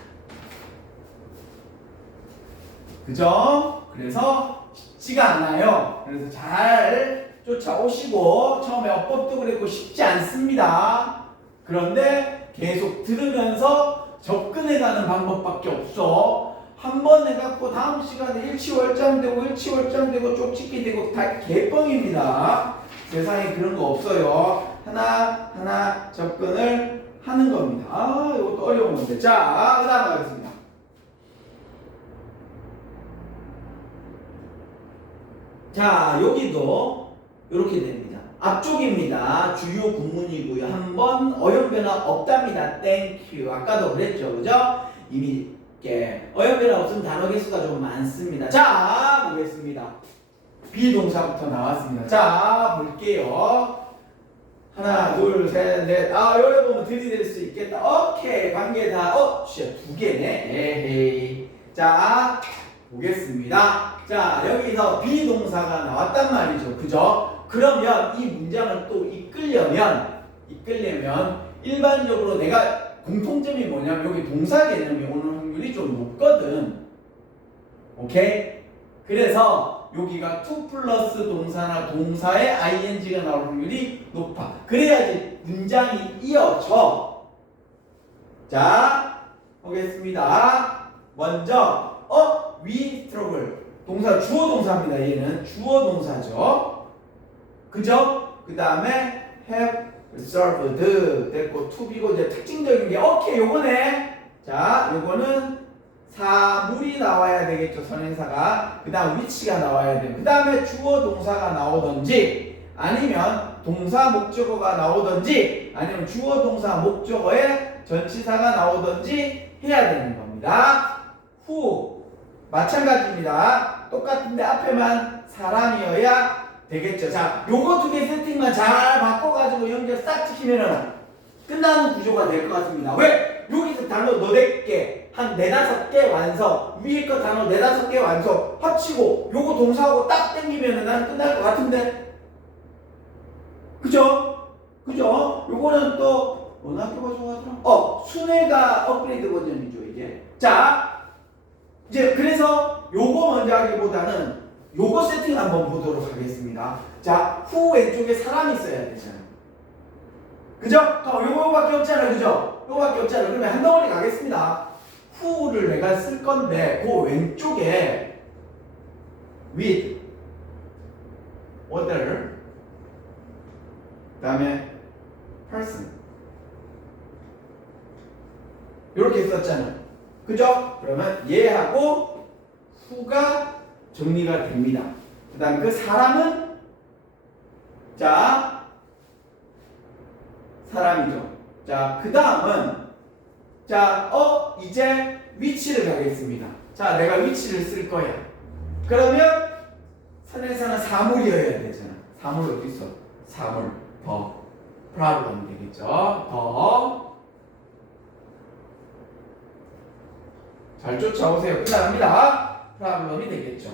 그죠? 그래서 쉽지가 않아요. 그래서 잘 쫓아오시고 처음에 어법도 그랬고 쉽지 않습니다. 그런데 계속 들으면서 접근해가는 방법밖에 없어. 한 번 해갖고 다음 시간에 일치월장되고 쪽집기 되고 다 개뻥입니다. 세상에 그런 거 없어요. 하나 접근을 하는 겁니다. 이것도 어려운 건데. 자, 그 다음 가겠습니다. 자, 여기도 이렇게 됩니다. 앞쪽입니다. 주요 구문이고요. 한번 어용변화 없답니다. 땡큐. 아까도 그랬죠. 그죠? 이미 어용변화 없으면 단어 개수가 좀 많습니다. 자, 보겠습니다. 비동사부터 나왔습니다. 자, 볼게요. 하나, 둘, 셋, 넷. 요래 보면 들이댈 수 있겠다. 오케이. 관계 다. 진짜 2개네. 에헤이. 자, 보겠습니다. 자, 여기서 비동사가 나왔단 말이죠. 그죠? 그러면 이 문장을 또 이끌려면 일반적으로 내가 공통점이 뭐냐면 여기 동사 개념이 오는 확률이 좀 높거든. 오케이? 그래서 여기가 to 플러스 동사나 동사에 ing가 나올 확률이 높아. 그래야지 문장이 이어져. 자, 보겠습니다. 먼저 we struggle 동사 주어 동사입니다. 얘는 주어 동사죠. 그죠? 그 다음에 have served 됐고 tobe고 이제 특징적인 게 오케이 요거네. 자 요거는 사물이 나와야 되겠죠. 선행사가. 그 다음 위치가 나와야 돼요. 그 다음에 주어 동사가 나오든지 아니면 동사 목적어가 나오든지 아니면 주어 동사 목적어에 전치사가 나오든지 해야 되는 겁니다. 후 마찬가지입니다. 똑같은데 앞에만 사람이어야 되겠죠. 자, 요거 두 개 세팅만 잘 바꿔가지고 연결 싹 지키면은 끝나는 구조가 될 것 같습니다. 왜? 여기서 단어 너댓 개, 한 네다섯 개 완성, 위에 거 단어 네다섯 개 완성, 합치고 요거 동사하고 딱 땡기면은 난 끝날 것 같은데. 그죠? 그죠? 요거는 또 어느 학교가 좋아하더라? 순회가 업그레이드 버전이죠, 이제. 자, 이제 그래서 요거 먼저 하기보다는 요거 세팅 한번 보도록 하겠습니다. 자, 후 왼쪽에 사람이 있어야 되잖아. 그죠? 요거밖에 없잖아, 그죠? 요거밖에 없잖아. 그러면 한 덩어리 가겠습니다. 후를 내가 쓸 건데, 그 왼쪽에 with, other, 그 다음에 person. 요렇게 썼잖아. 그죠? 그러면 얘하고 후가 정리가 됩니다. 그 다음에 그 사람은 자 사람이죠. 자 그 다음은 자 이제 위치를 가겠습니다. 자 내가 위치를 쓸 거야. 그러면 선행사는 사물이어야 되잖아. 사물 어디 있어? 사물 더 problem 되겠죠. 더 잘 쫓아오세요. 끝나갑니다. 프라블럼이 되겠죠.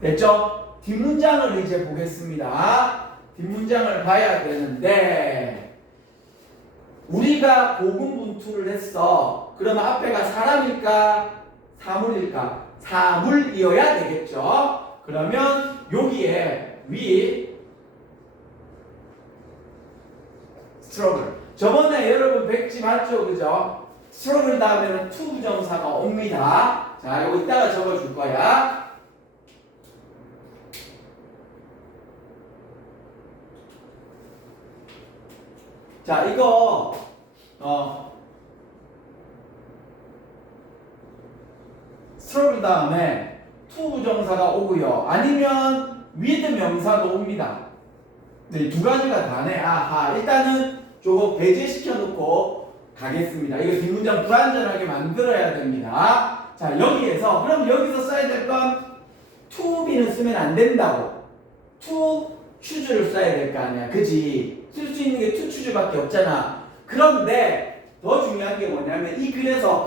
됐죠? 뒷문장을 이제 보겠습니다. 뒷문장을 봐야 되는데 우리가 고군분투를 했어. 그러면 앞에가 사람일까? 사물일까? 사물이어야 되겠죠. 그러면 여기에 위 struggle. 저번에 여러분 백지 맞죠? 그죠? struggle 다음에는 to 부정사가 옵니다. 자, 이거 이따가 적어줄 거야. 자, 이거 struggle 다음에 to 부정사가 오고요. 아니면 with 명사도 옵니다. 네, 두 가지가 다네. 아하, 일단은 저거 배제시켜 놓고 가겠습니다. 이거 뒷문장 불완전하게 만들어야 됩니다. 자, 여기에서 그럼 여기서 써야 될 건 to be는 쓰면 안 된다고. to choose를 써야 될 거 아니야. 그지? 쓸 수 있는 게 to choose밖에 없잖아. 그런데 더 중요한 게 뭐냐면 이 그래서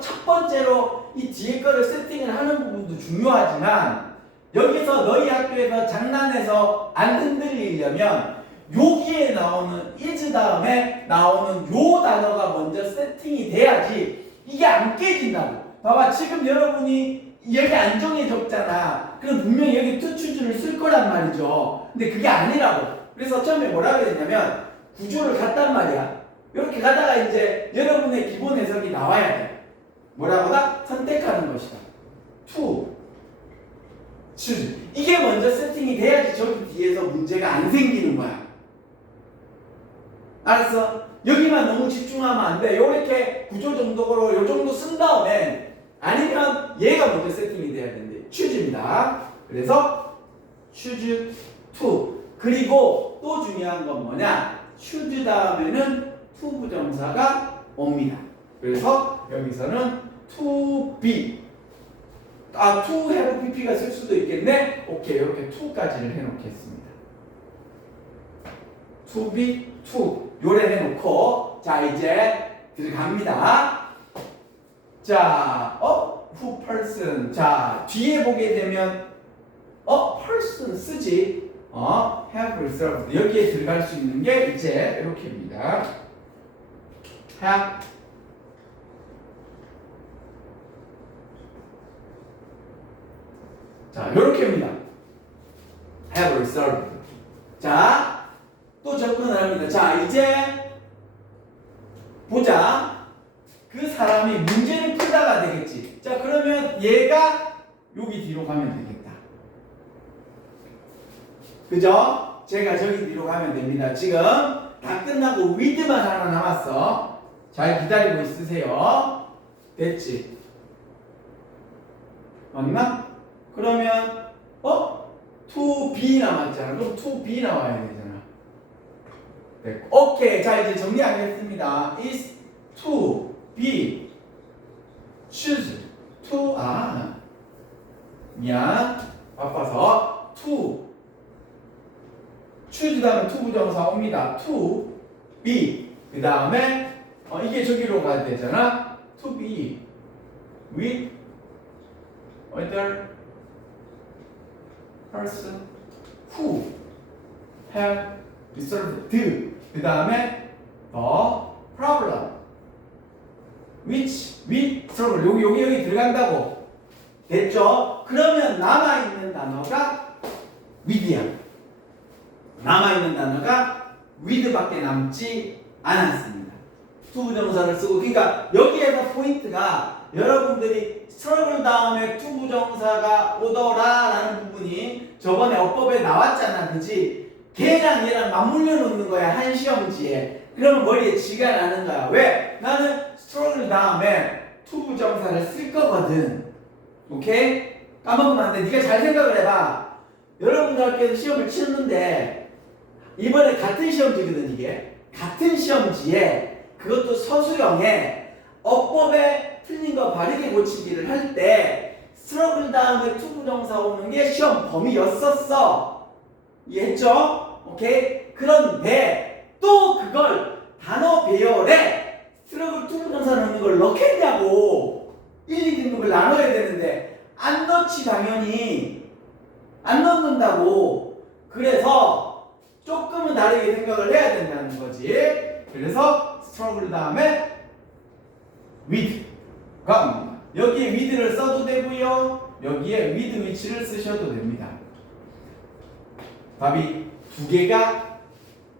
첫 번째로 이 뒤에 거를 세팅을 하는 부분도 중요하지만 여기서 너희 학교에서 장난해서 안 흔들리려면 여기에 나오는 is 다음에 나오는 요 단어가 먼저 세팅이 돼야지 이게 안 깨진다고. 봐봐, 지금 여러분이 여기 안 정해졌잖아. 그럼 분명히 여기 to choose를 쓸 거란 말이죠. 근데 그게 아니라고. 그래서 처음에 뭐라 그랬냐면 구조를 갔단 말이야. 이렇게 가다가 이제 여러분의 기본 해석이 나와야 돼. 뭐라고다? 선택하는 것이다. to choose. 이게 먼저 세팅이 돼야지 저기 뒤에서 문제가 안 생기는 거야. 알았어? 여기만 너무 집중하면 안 돼. 요렇게 구조 정도로 요 정도 쓴 다음에 아니면 얘가 먼저 세팅이 돼야 되는데 choose입니다. 그래서 choose to. 그리고 또 중요한 건 뭐냐? choose 다음에는 to 부정사가 옵니다. 그래서 여기서는 to be. to have pp가 쓸 수도 있겠네. 오케이, 이렇게 to까지를 해놓겠습니다. to be, to 요래 해놓고 자 이제 들어갑니다. 자, who person. 자 뒤에 보게 되면 person 쓰지. have reserved. 여기에 들어갈 수 있는 게 이제 이렇게입니다. have 자, 요렇게입니다. have reserved. 자, 또 접근을 합니다. 자, 이제 보자. 그 사람이 문제를 풀다가 되겠지. 자, 그러면 얘가 여기 뒤로 가면 되겠다. 그죠? 제가 저기 뒤로 가면 됩니다. 지금 다 끝나고 with만 하나 남았어. 잘 기다리고 있으세요. 됐지? 맞나? 그러면 to be 남았잖아. 그럼 to be 나와야 되잖아. 됐고. 오케이. 자, 이제 정리하겠습니다. is to be choose to 미안. 바빠서 to choose 다음에 to 부정사 옵니다. to be 그 다음에 이게 저기로 가야 되잖아. to be with other person who have resolved 그 다음에 the problem which we solve 여기 들어간다고 됐죠? 그러면 남아있는 단어가 with야. 남아있는 단어가 with밖에 남지 않았습니다. to 부정사를 쓰고 그러니까 여기에서 포인트가 여러분들이 struggle 다음에 to 부정사가 오더라 라는 부분이 저번에 어법에 나왔잖아. 그지? 걔랑 얘랑 맞물려 놓는 거야. 한 시험지에. 그러면 머리에 쥐가 나는 거야. 왜? 나는 struggle 다음에 to 부정사를 쓸 거거든. 오케이? 까먹으면 안 돼. 네가 잘 생각을 해봐. 여러분들께서 시험을 치렀는데 이번에 같은 시험지거든. 이게 같은 시험지에 그것도 서술형에 어법에 틀린 거 바르게 고치기를 할 때 struggle 다음에 to 부정사 오는 게 시험 범위였었어. 이해했죠? 오케이? 그런데 또 그걸 단어 배열에 struggle to 부정사 넣는 걸 넣겠냐고. 1, 2 등급을 나눠야 되는데 안 넣지. 당연히 안 넣는다고. 그래서 조금은 다르게 생각을 해야 된다는 거지. 그래서 struggle 다음에 with가 옵니다. 여기에 with를 써도 되고요. 여기에 with which를 쓰셔도 됩니다. 답이 두 개가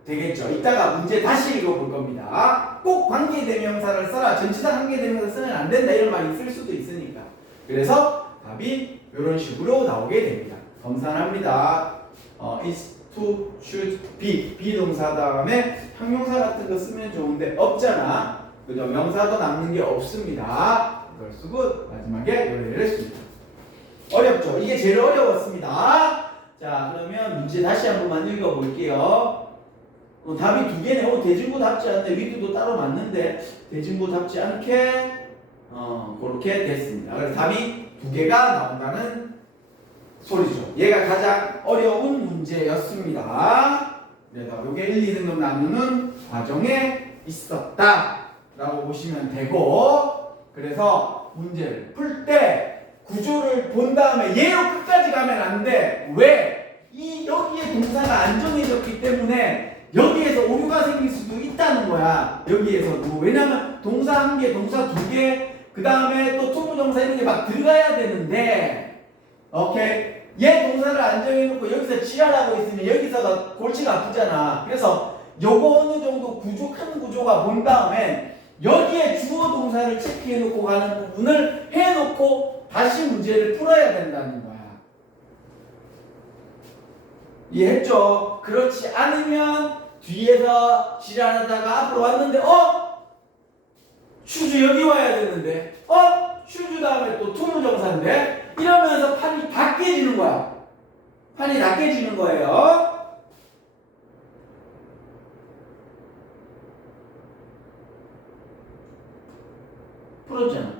되겠죠. 이따가 문제 다시 읽어볼 겁니다. 꼭 관계대명사를 써라. 전치사 관계대명사 쓰면 안 된다 이런 말이 있을 수도 있으니까. 그래서 답이 이런 식으로 나오게 됩니다. 검산합니다. is to, should, be. 비동사 다음에 형용사 같은 거 쓰면 좋은데 없잖아. 그죠? 명사도 남는 게 없습니다. 이걸 쓰고 마지막에 요래를 씁니다. 어렵죠? 이게 제일 어려웠습니다. 자, 그러면 문제 다시 한번만 읽어볼게요. 답이 두 개네. 대진부 답지 않네. 위드도 따로 맞는데 대진부 답지 않게 그렇게 됐습니다. 그래서 답이 두 개가 나온다는 소리죠. 얘가 가장 어려운 문제였습니다. 그래서 이게 1, 2등급 나누는 과정에 있었다 라고 보시면 되고, 그래서 문제를 풀 때 구조를 본 다음에 얘로 끝까지 가면 안 돼. 왜? 여기에 동사가 안 정해졌기 때문에 여기에서 오류가 생길 수도 있다는 거야. 여기에서도. 왜냐면 동사 한 개, 동사 두 개, 그 다음에 또 투부정사 이런 게 막 들어가야 되는데, 오케이? 얘 동사를 안 정해놓고 여기서 지랄하고 있으면 여기서가 골치가 아프잖아. 그래서 요거 어느 정도 큰 구조가 본 다음에 여기에 주어 동사를 체크해놓고 가는 부분을 해놓고 다시 문제를 풀어야 된다는 거야. 이해했죠? 그렇지 않으면 뒤에서 지랄하다가 앞으로 왔는데 슈즈 여기 와야 되는데 슈즈 다음에 또 투부정사인데 이러면서 판이 다 깨지는 거야. 판이 다 깨지는 거예요. 풀었잖아.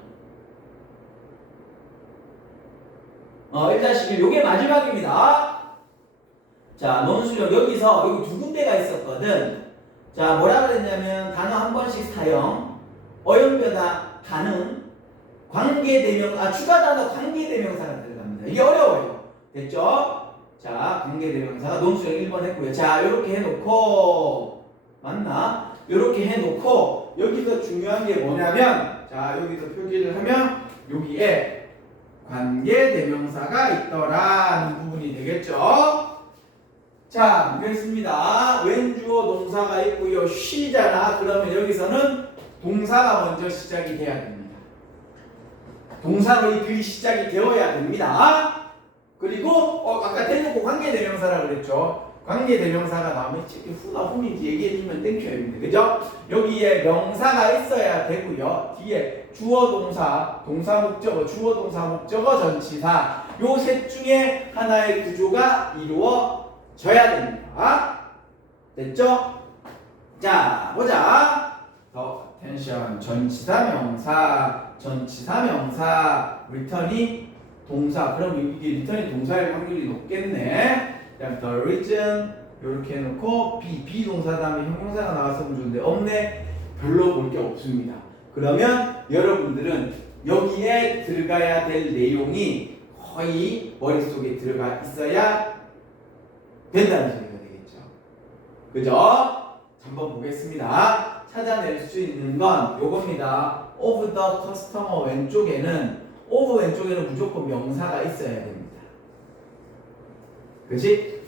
일단 요게 마지막입니다. 자, 논술형 여기서 여기 두 군데가 있었거든. 자, 뭐라 그랬냐면 단어 한 번씩 사용, 어용변화 가능, 추가 단어 관계대명사가 들어갑니다. 이게 어려워요. 됐죠? 자, 관계대명사 논술형 1번 했고요. 자, 요렇게 해놓고 맞나? 요렇게 해놓고 여기서 중요한 게 뭐냐면, 자, 여기서 표기를 하면 여기에 관계대명사가 있더라는 부분이 되겠죠? 자, 보겠습니다. 왼주어 동사가 있고요. 쉬잖아. 그러면 여기서는 동사가 먼저 시작이 돼야 됩니다. 동사의 그 시작이 되어야 됩니다. 그리고 아까 대놓고 관계대명사라 그랬죠. 관계대명사가 나오면 후나 홈인지 얘기해주면 땡큐야 됩니다. 그죠? 여기에 명사가 있어야 되고요. 뒤에 주어 동사, 동사 목적어, 주어 동사 목적어, 전치사 요 셋 중에 하나의 구조가 이루어져야 됩니다. 됐죠? 자, 보자. 더 텐션 전치사 명사, 전치사 명사, 리턴이 동사. 그럼 이게 리턴이 동사일 확률이 높겠네. 그다음 the reason 이렇게 해놓고 비동사 다음에 형용사가 나왔으면 좋은데 없네. 별로 볼 게 없습니다. 그러면 여러분들은 여기에 들어가야 될 내용이 거의 머릿속에 들어가 있어야 된다는 소리가 되겠죠. 그죠? 한번 보겠습니다. 찾아낼 수 있는 건 요겁니다. of the customer 왼쪽에는 무조건 명사가 있어야 됩니다. 그치?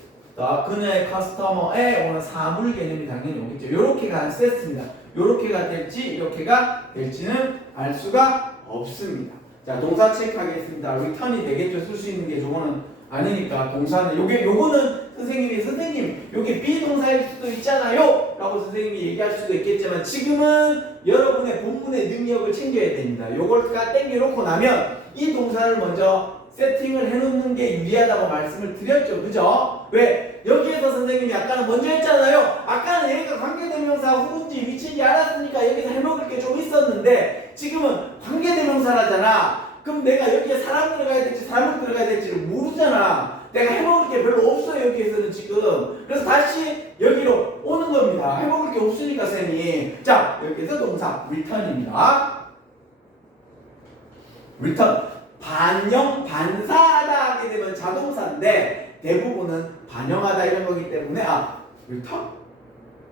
그녀의 커스터머에 오는 사물 개념이 당연히 오겠죠. 요렇게가 세트입니다. 요렇게가 될지 이렇게가 될지는 알 수가 없습니다. 자, 동사 체크하겠습니다. return이 되겠죠. 쓸 수 있는 게 저거는 아니니까 동사는 요거는 선생님 요게 비동사일 수도 있잖아요 라고 선생님이 얘기할 수도 있겠지만 지금은 여러분의 본문의 능력을 챙겨야 됩니다. 요걸 다 땡겨놓고 나면 이 동사를 먼저 세팅을 해놓는 게 유리하다고 말씀을 드렸죠. 그죠? 왜? 여기에서 선생님이 아까는 먼저 했잖아요. 아까는 얘가 관계대명사 후인지 위치인지 알았으니까 여기서 해먹을 게 좀 있었는데 지금은 관계대명사라잖아. 그럼 내가 여기에 사람 들어가야 될지 사람 들어가야 될지를 모르잖아. 내가 해먹을 게 별로 없어요. 여기에서는 지금. 그래서 다시 여기로 오는 겁니다. 해먹을 게 없으니까 쌤이. 자, 여기에서 동사 return입니다. return. 반영, 반사하다 하게 되면 자동사인데 대부분은 반영하다 이런 거기 때문에 return?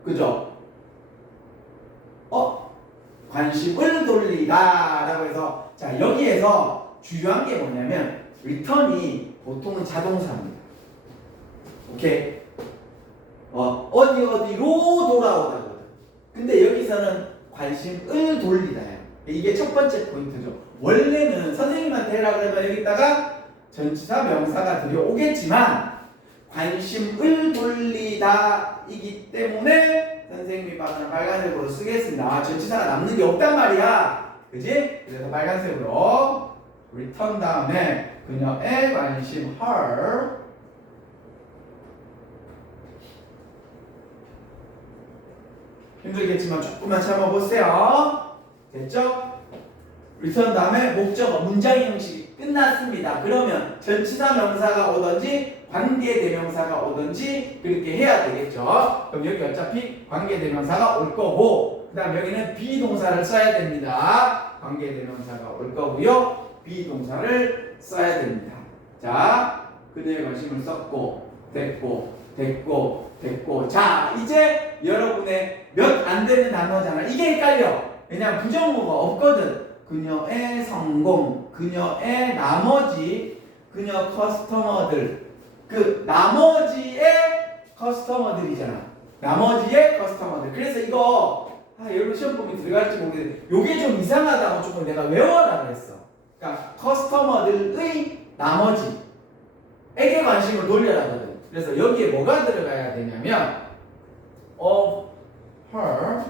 그죠? 관심을 돌리다 라고 해서 자 여기에서 중요한 게 뭐냐면 return이 보통은 자동사입니다. 오케이? 어디로 돌아오다거든. 근데 여기서는 관심을 돌리다예요. 이게 첫 번째 포인트죠. 원래는 선생님한테 해라 그러면 여기다가 전치사 명사가 들여오겠지만 관심을 돌리다이기 때문에 선생님이 빨간색으로 쓰겠습니다. 전치사가 남는 게 없단 말이야. 그지? 그래서 빨간색으로 return 다음에 그녀의 관심 her 힘들겠지만 조금만 참아보세요. 됐죠? return 다음에 목적어 문장 형식이 끝났습니다. 그러면 전치사 명사가 오든지 관계대명사가 오든지 그렇게 해야 되겠죠. 그럼 여기 어차피 관계대명사가 올 거고 그 다음 여기는 비동사를 써야 됩니다. 관계대명사가 올 거고요. 비동사를 써야 됩니다. 자, 그녀의 관심을 썼고 됐고 자, 이제 여러분의 몇 안 되는 단어잖아. 이게 헷갈려. 왜냐면 부정어가 없거든. 그녀의 성공, 그녀의 나머지, 그녀 커스터머들. 그 나머지의 커스터머들이잖아. 나머지의 커스터머들. 그래서 이거 여러분 시험 보면 들어갈지 모르겠는데 요게 좀 이상하다고 조금 내가 외워라 그랬어. 그러니까 커스터머들의 나머지에게 관심을 돌려라거든. 그래서 여기에 뭐가 들어가야 되냐면 of her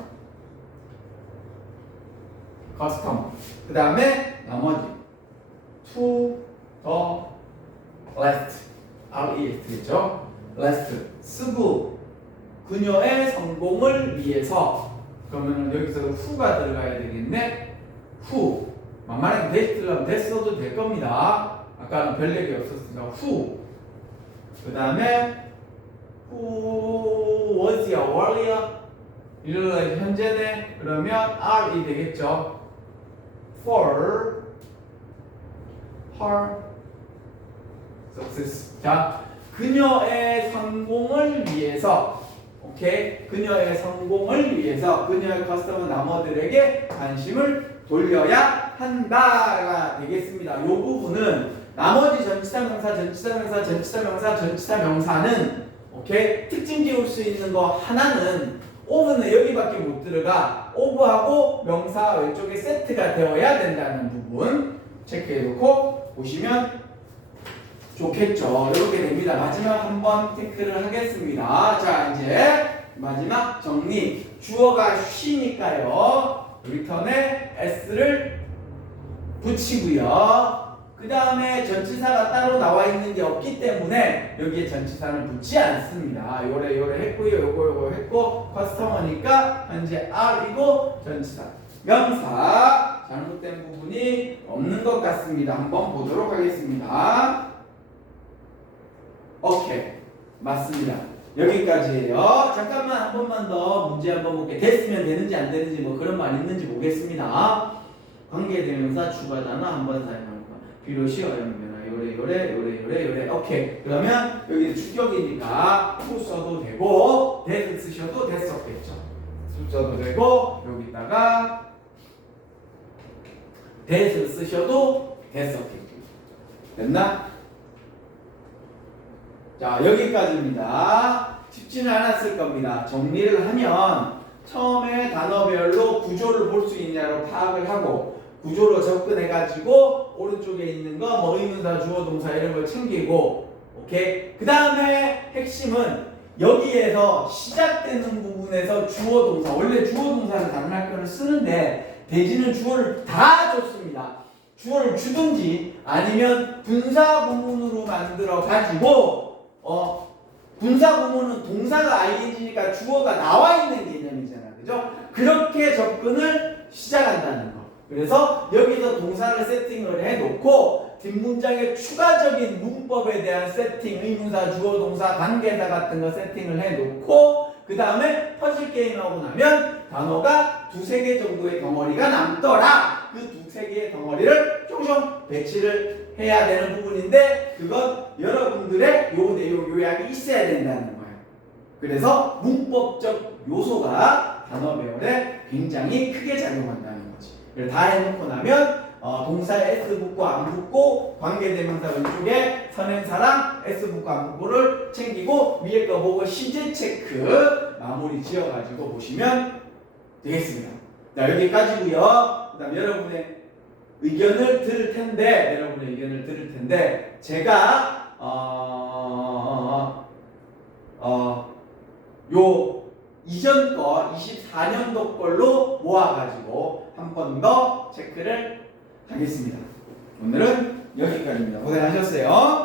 customer. 그 다음에 나머지 to the last. REST겠죠? last. 쓰고 그녀의 성공을 위해서. 그러면 여기서 who가 들어가야 되겠네. who. 만만하게 됐으려면 됐어도 될 겁니다. 아까는 별 얘기 없었으니까 who. 그 다음에 who was your warrior? 이런 현재네. 그러면 R이 되겠죠. for her success. 자, 그녀의 성공을 위해서, 오케이? 그녀의 성공을 위해서 그녀의 커스터머 나머들에게 관심을 돌려야 한다가 되겠습니다. 이 부분은 나머지 전치사 명사는 오케이? 특징 지울 수 있는 거 하나는 of는 여기밖에 못 들어가. of하고 명사 왼쪽에 세트가 되어야 된다는 부분. 체크해놓고 보시면 좋겠죠. 이렇게 됩니다. 마지막 한번 체크를 하겠습니다. 자, 이제 마지막 정리. 주어가 쉬니까요. 리턴에 s를 붙이고요. 그 다음에 전치사가 따로 나와 있는 게 없기 때문에 여기에 전치사는 붙지 않습니다. 요래 했고요. 요거 했고 커스터머니까 현재 R이고 전치사. 명사 잘못된 부분이 없는 것 같습니다. 한번 보도록 하겠습니다. 오케이. 맞습니다. 여기까지예요. 잠깐만 한 번만 더 문제 한번 볼게요. 됐으면 되는지 안 되는지 뭐 그런 말 있는지 보겠습니다. 관계대명사 주가단어 한번 사용합니다. 비로시 어렵면 요래. 오케이. 그러면 여기 주격이니까 후 써도 되고 that 쓰셔도 됐었겠죠. 써도 되고 여기다가 that 쓰셔도 됐었겠죠. 됐나? 자, 여기까지입니다. 쉽지는 않았을 겁니다. 정리를 하면 처음에 단어별로 구조를 볼 수 있냐로 파악을 하고 구조로 접근해가지고 오른쪽에 있는 거 뭐 의문사, 주어, 동사 이런 걸 챙기고 오케이? 그 다음에 핵심은 여기에서 시작되는 부분에서 주어, 동사 원래 주어, 동사는 단락형을 쓰는데 대지는 주어를 다 줬습니다. 주어를 주든지 아니면 분사 구문으로 만들어 가지고 분사 구문은 동사가 ing니까 주어가 나와 있는 개념이잖아. 그죠? 그렇게 접근을 시작한다는 거. 그래서 여기서 동사를 세팅을 해 놓고 뒷문장의 추가적인 문법에 대한 세팅, 의문사, 주어, 동사, 관계사 같은 거 세팅을 해 놓고 그 다음에 퍼즐 게임 하고 나면 단어가 두세 개 정도의 덩어리가 남더라. 그 두세 개의 덩어리를 쫑쫑 배치를 해야 되는 부분인데 그건 여러분들의 요 내용 요약이 있어야 된다는 거예요. 그래서 문법적 요소가 단어 배열에 굉장히 크게 작용한다는 거지. 다 해놓고 나면 동사에 S 붙고 안 붙고 관계대명사 왼쪽에 선행사랑 S 붙고 안 붙고를 챙기고 위에 거 보고 시제 체크 마무리 지어가지고 보시면 되겠습니다. 자, 여기까지고요. 그 다음 여러분의 의견을 들을 텐데 제가 요 이전 거 24년도 걸로 모아가지고 한 번 더 체크를 하겠습니다. 오늘은 여기까지입니다. 고생하셨어요.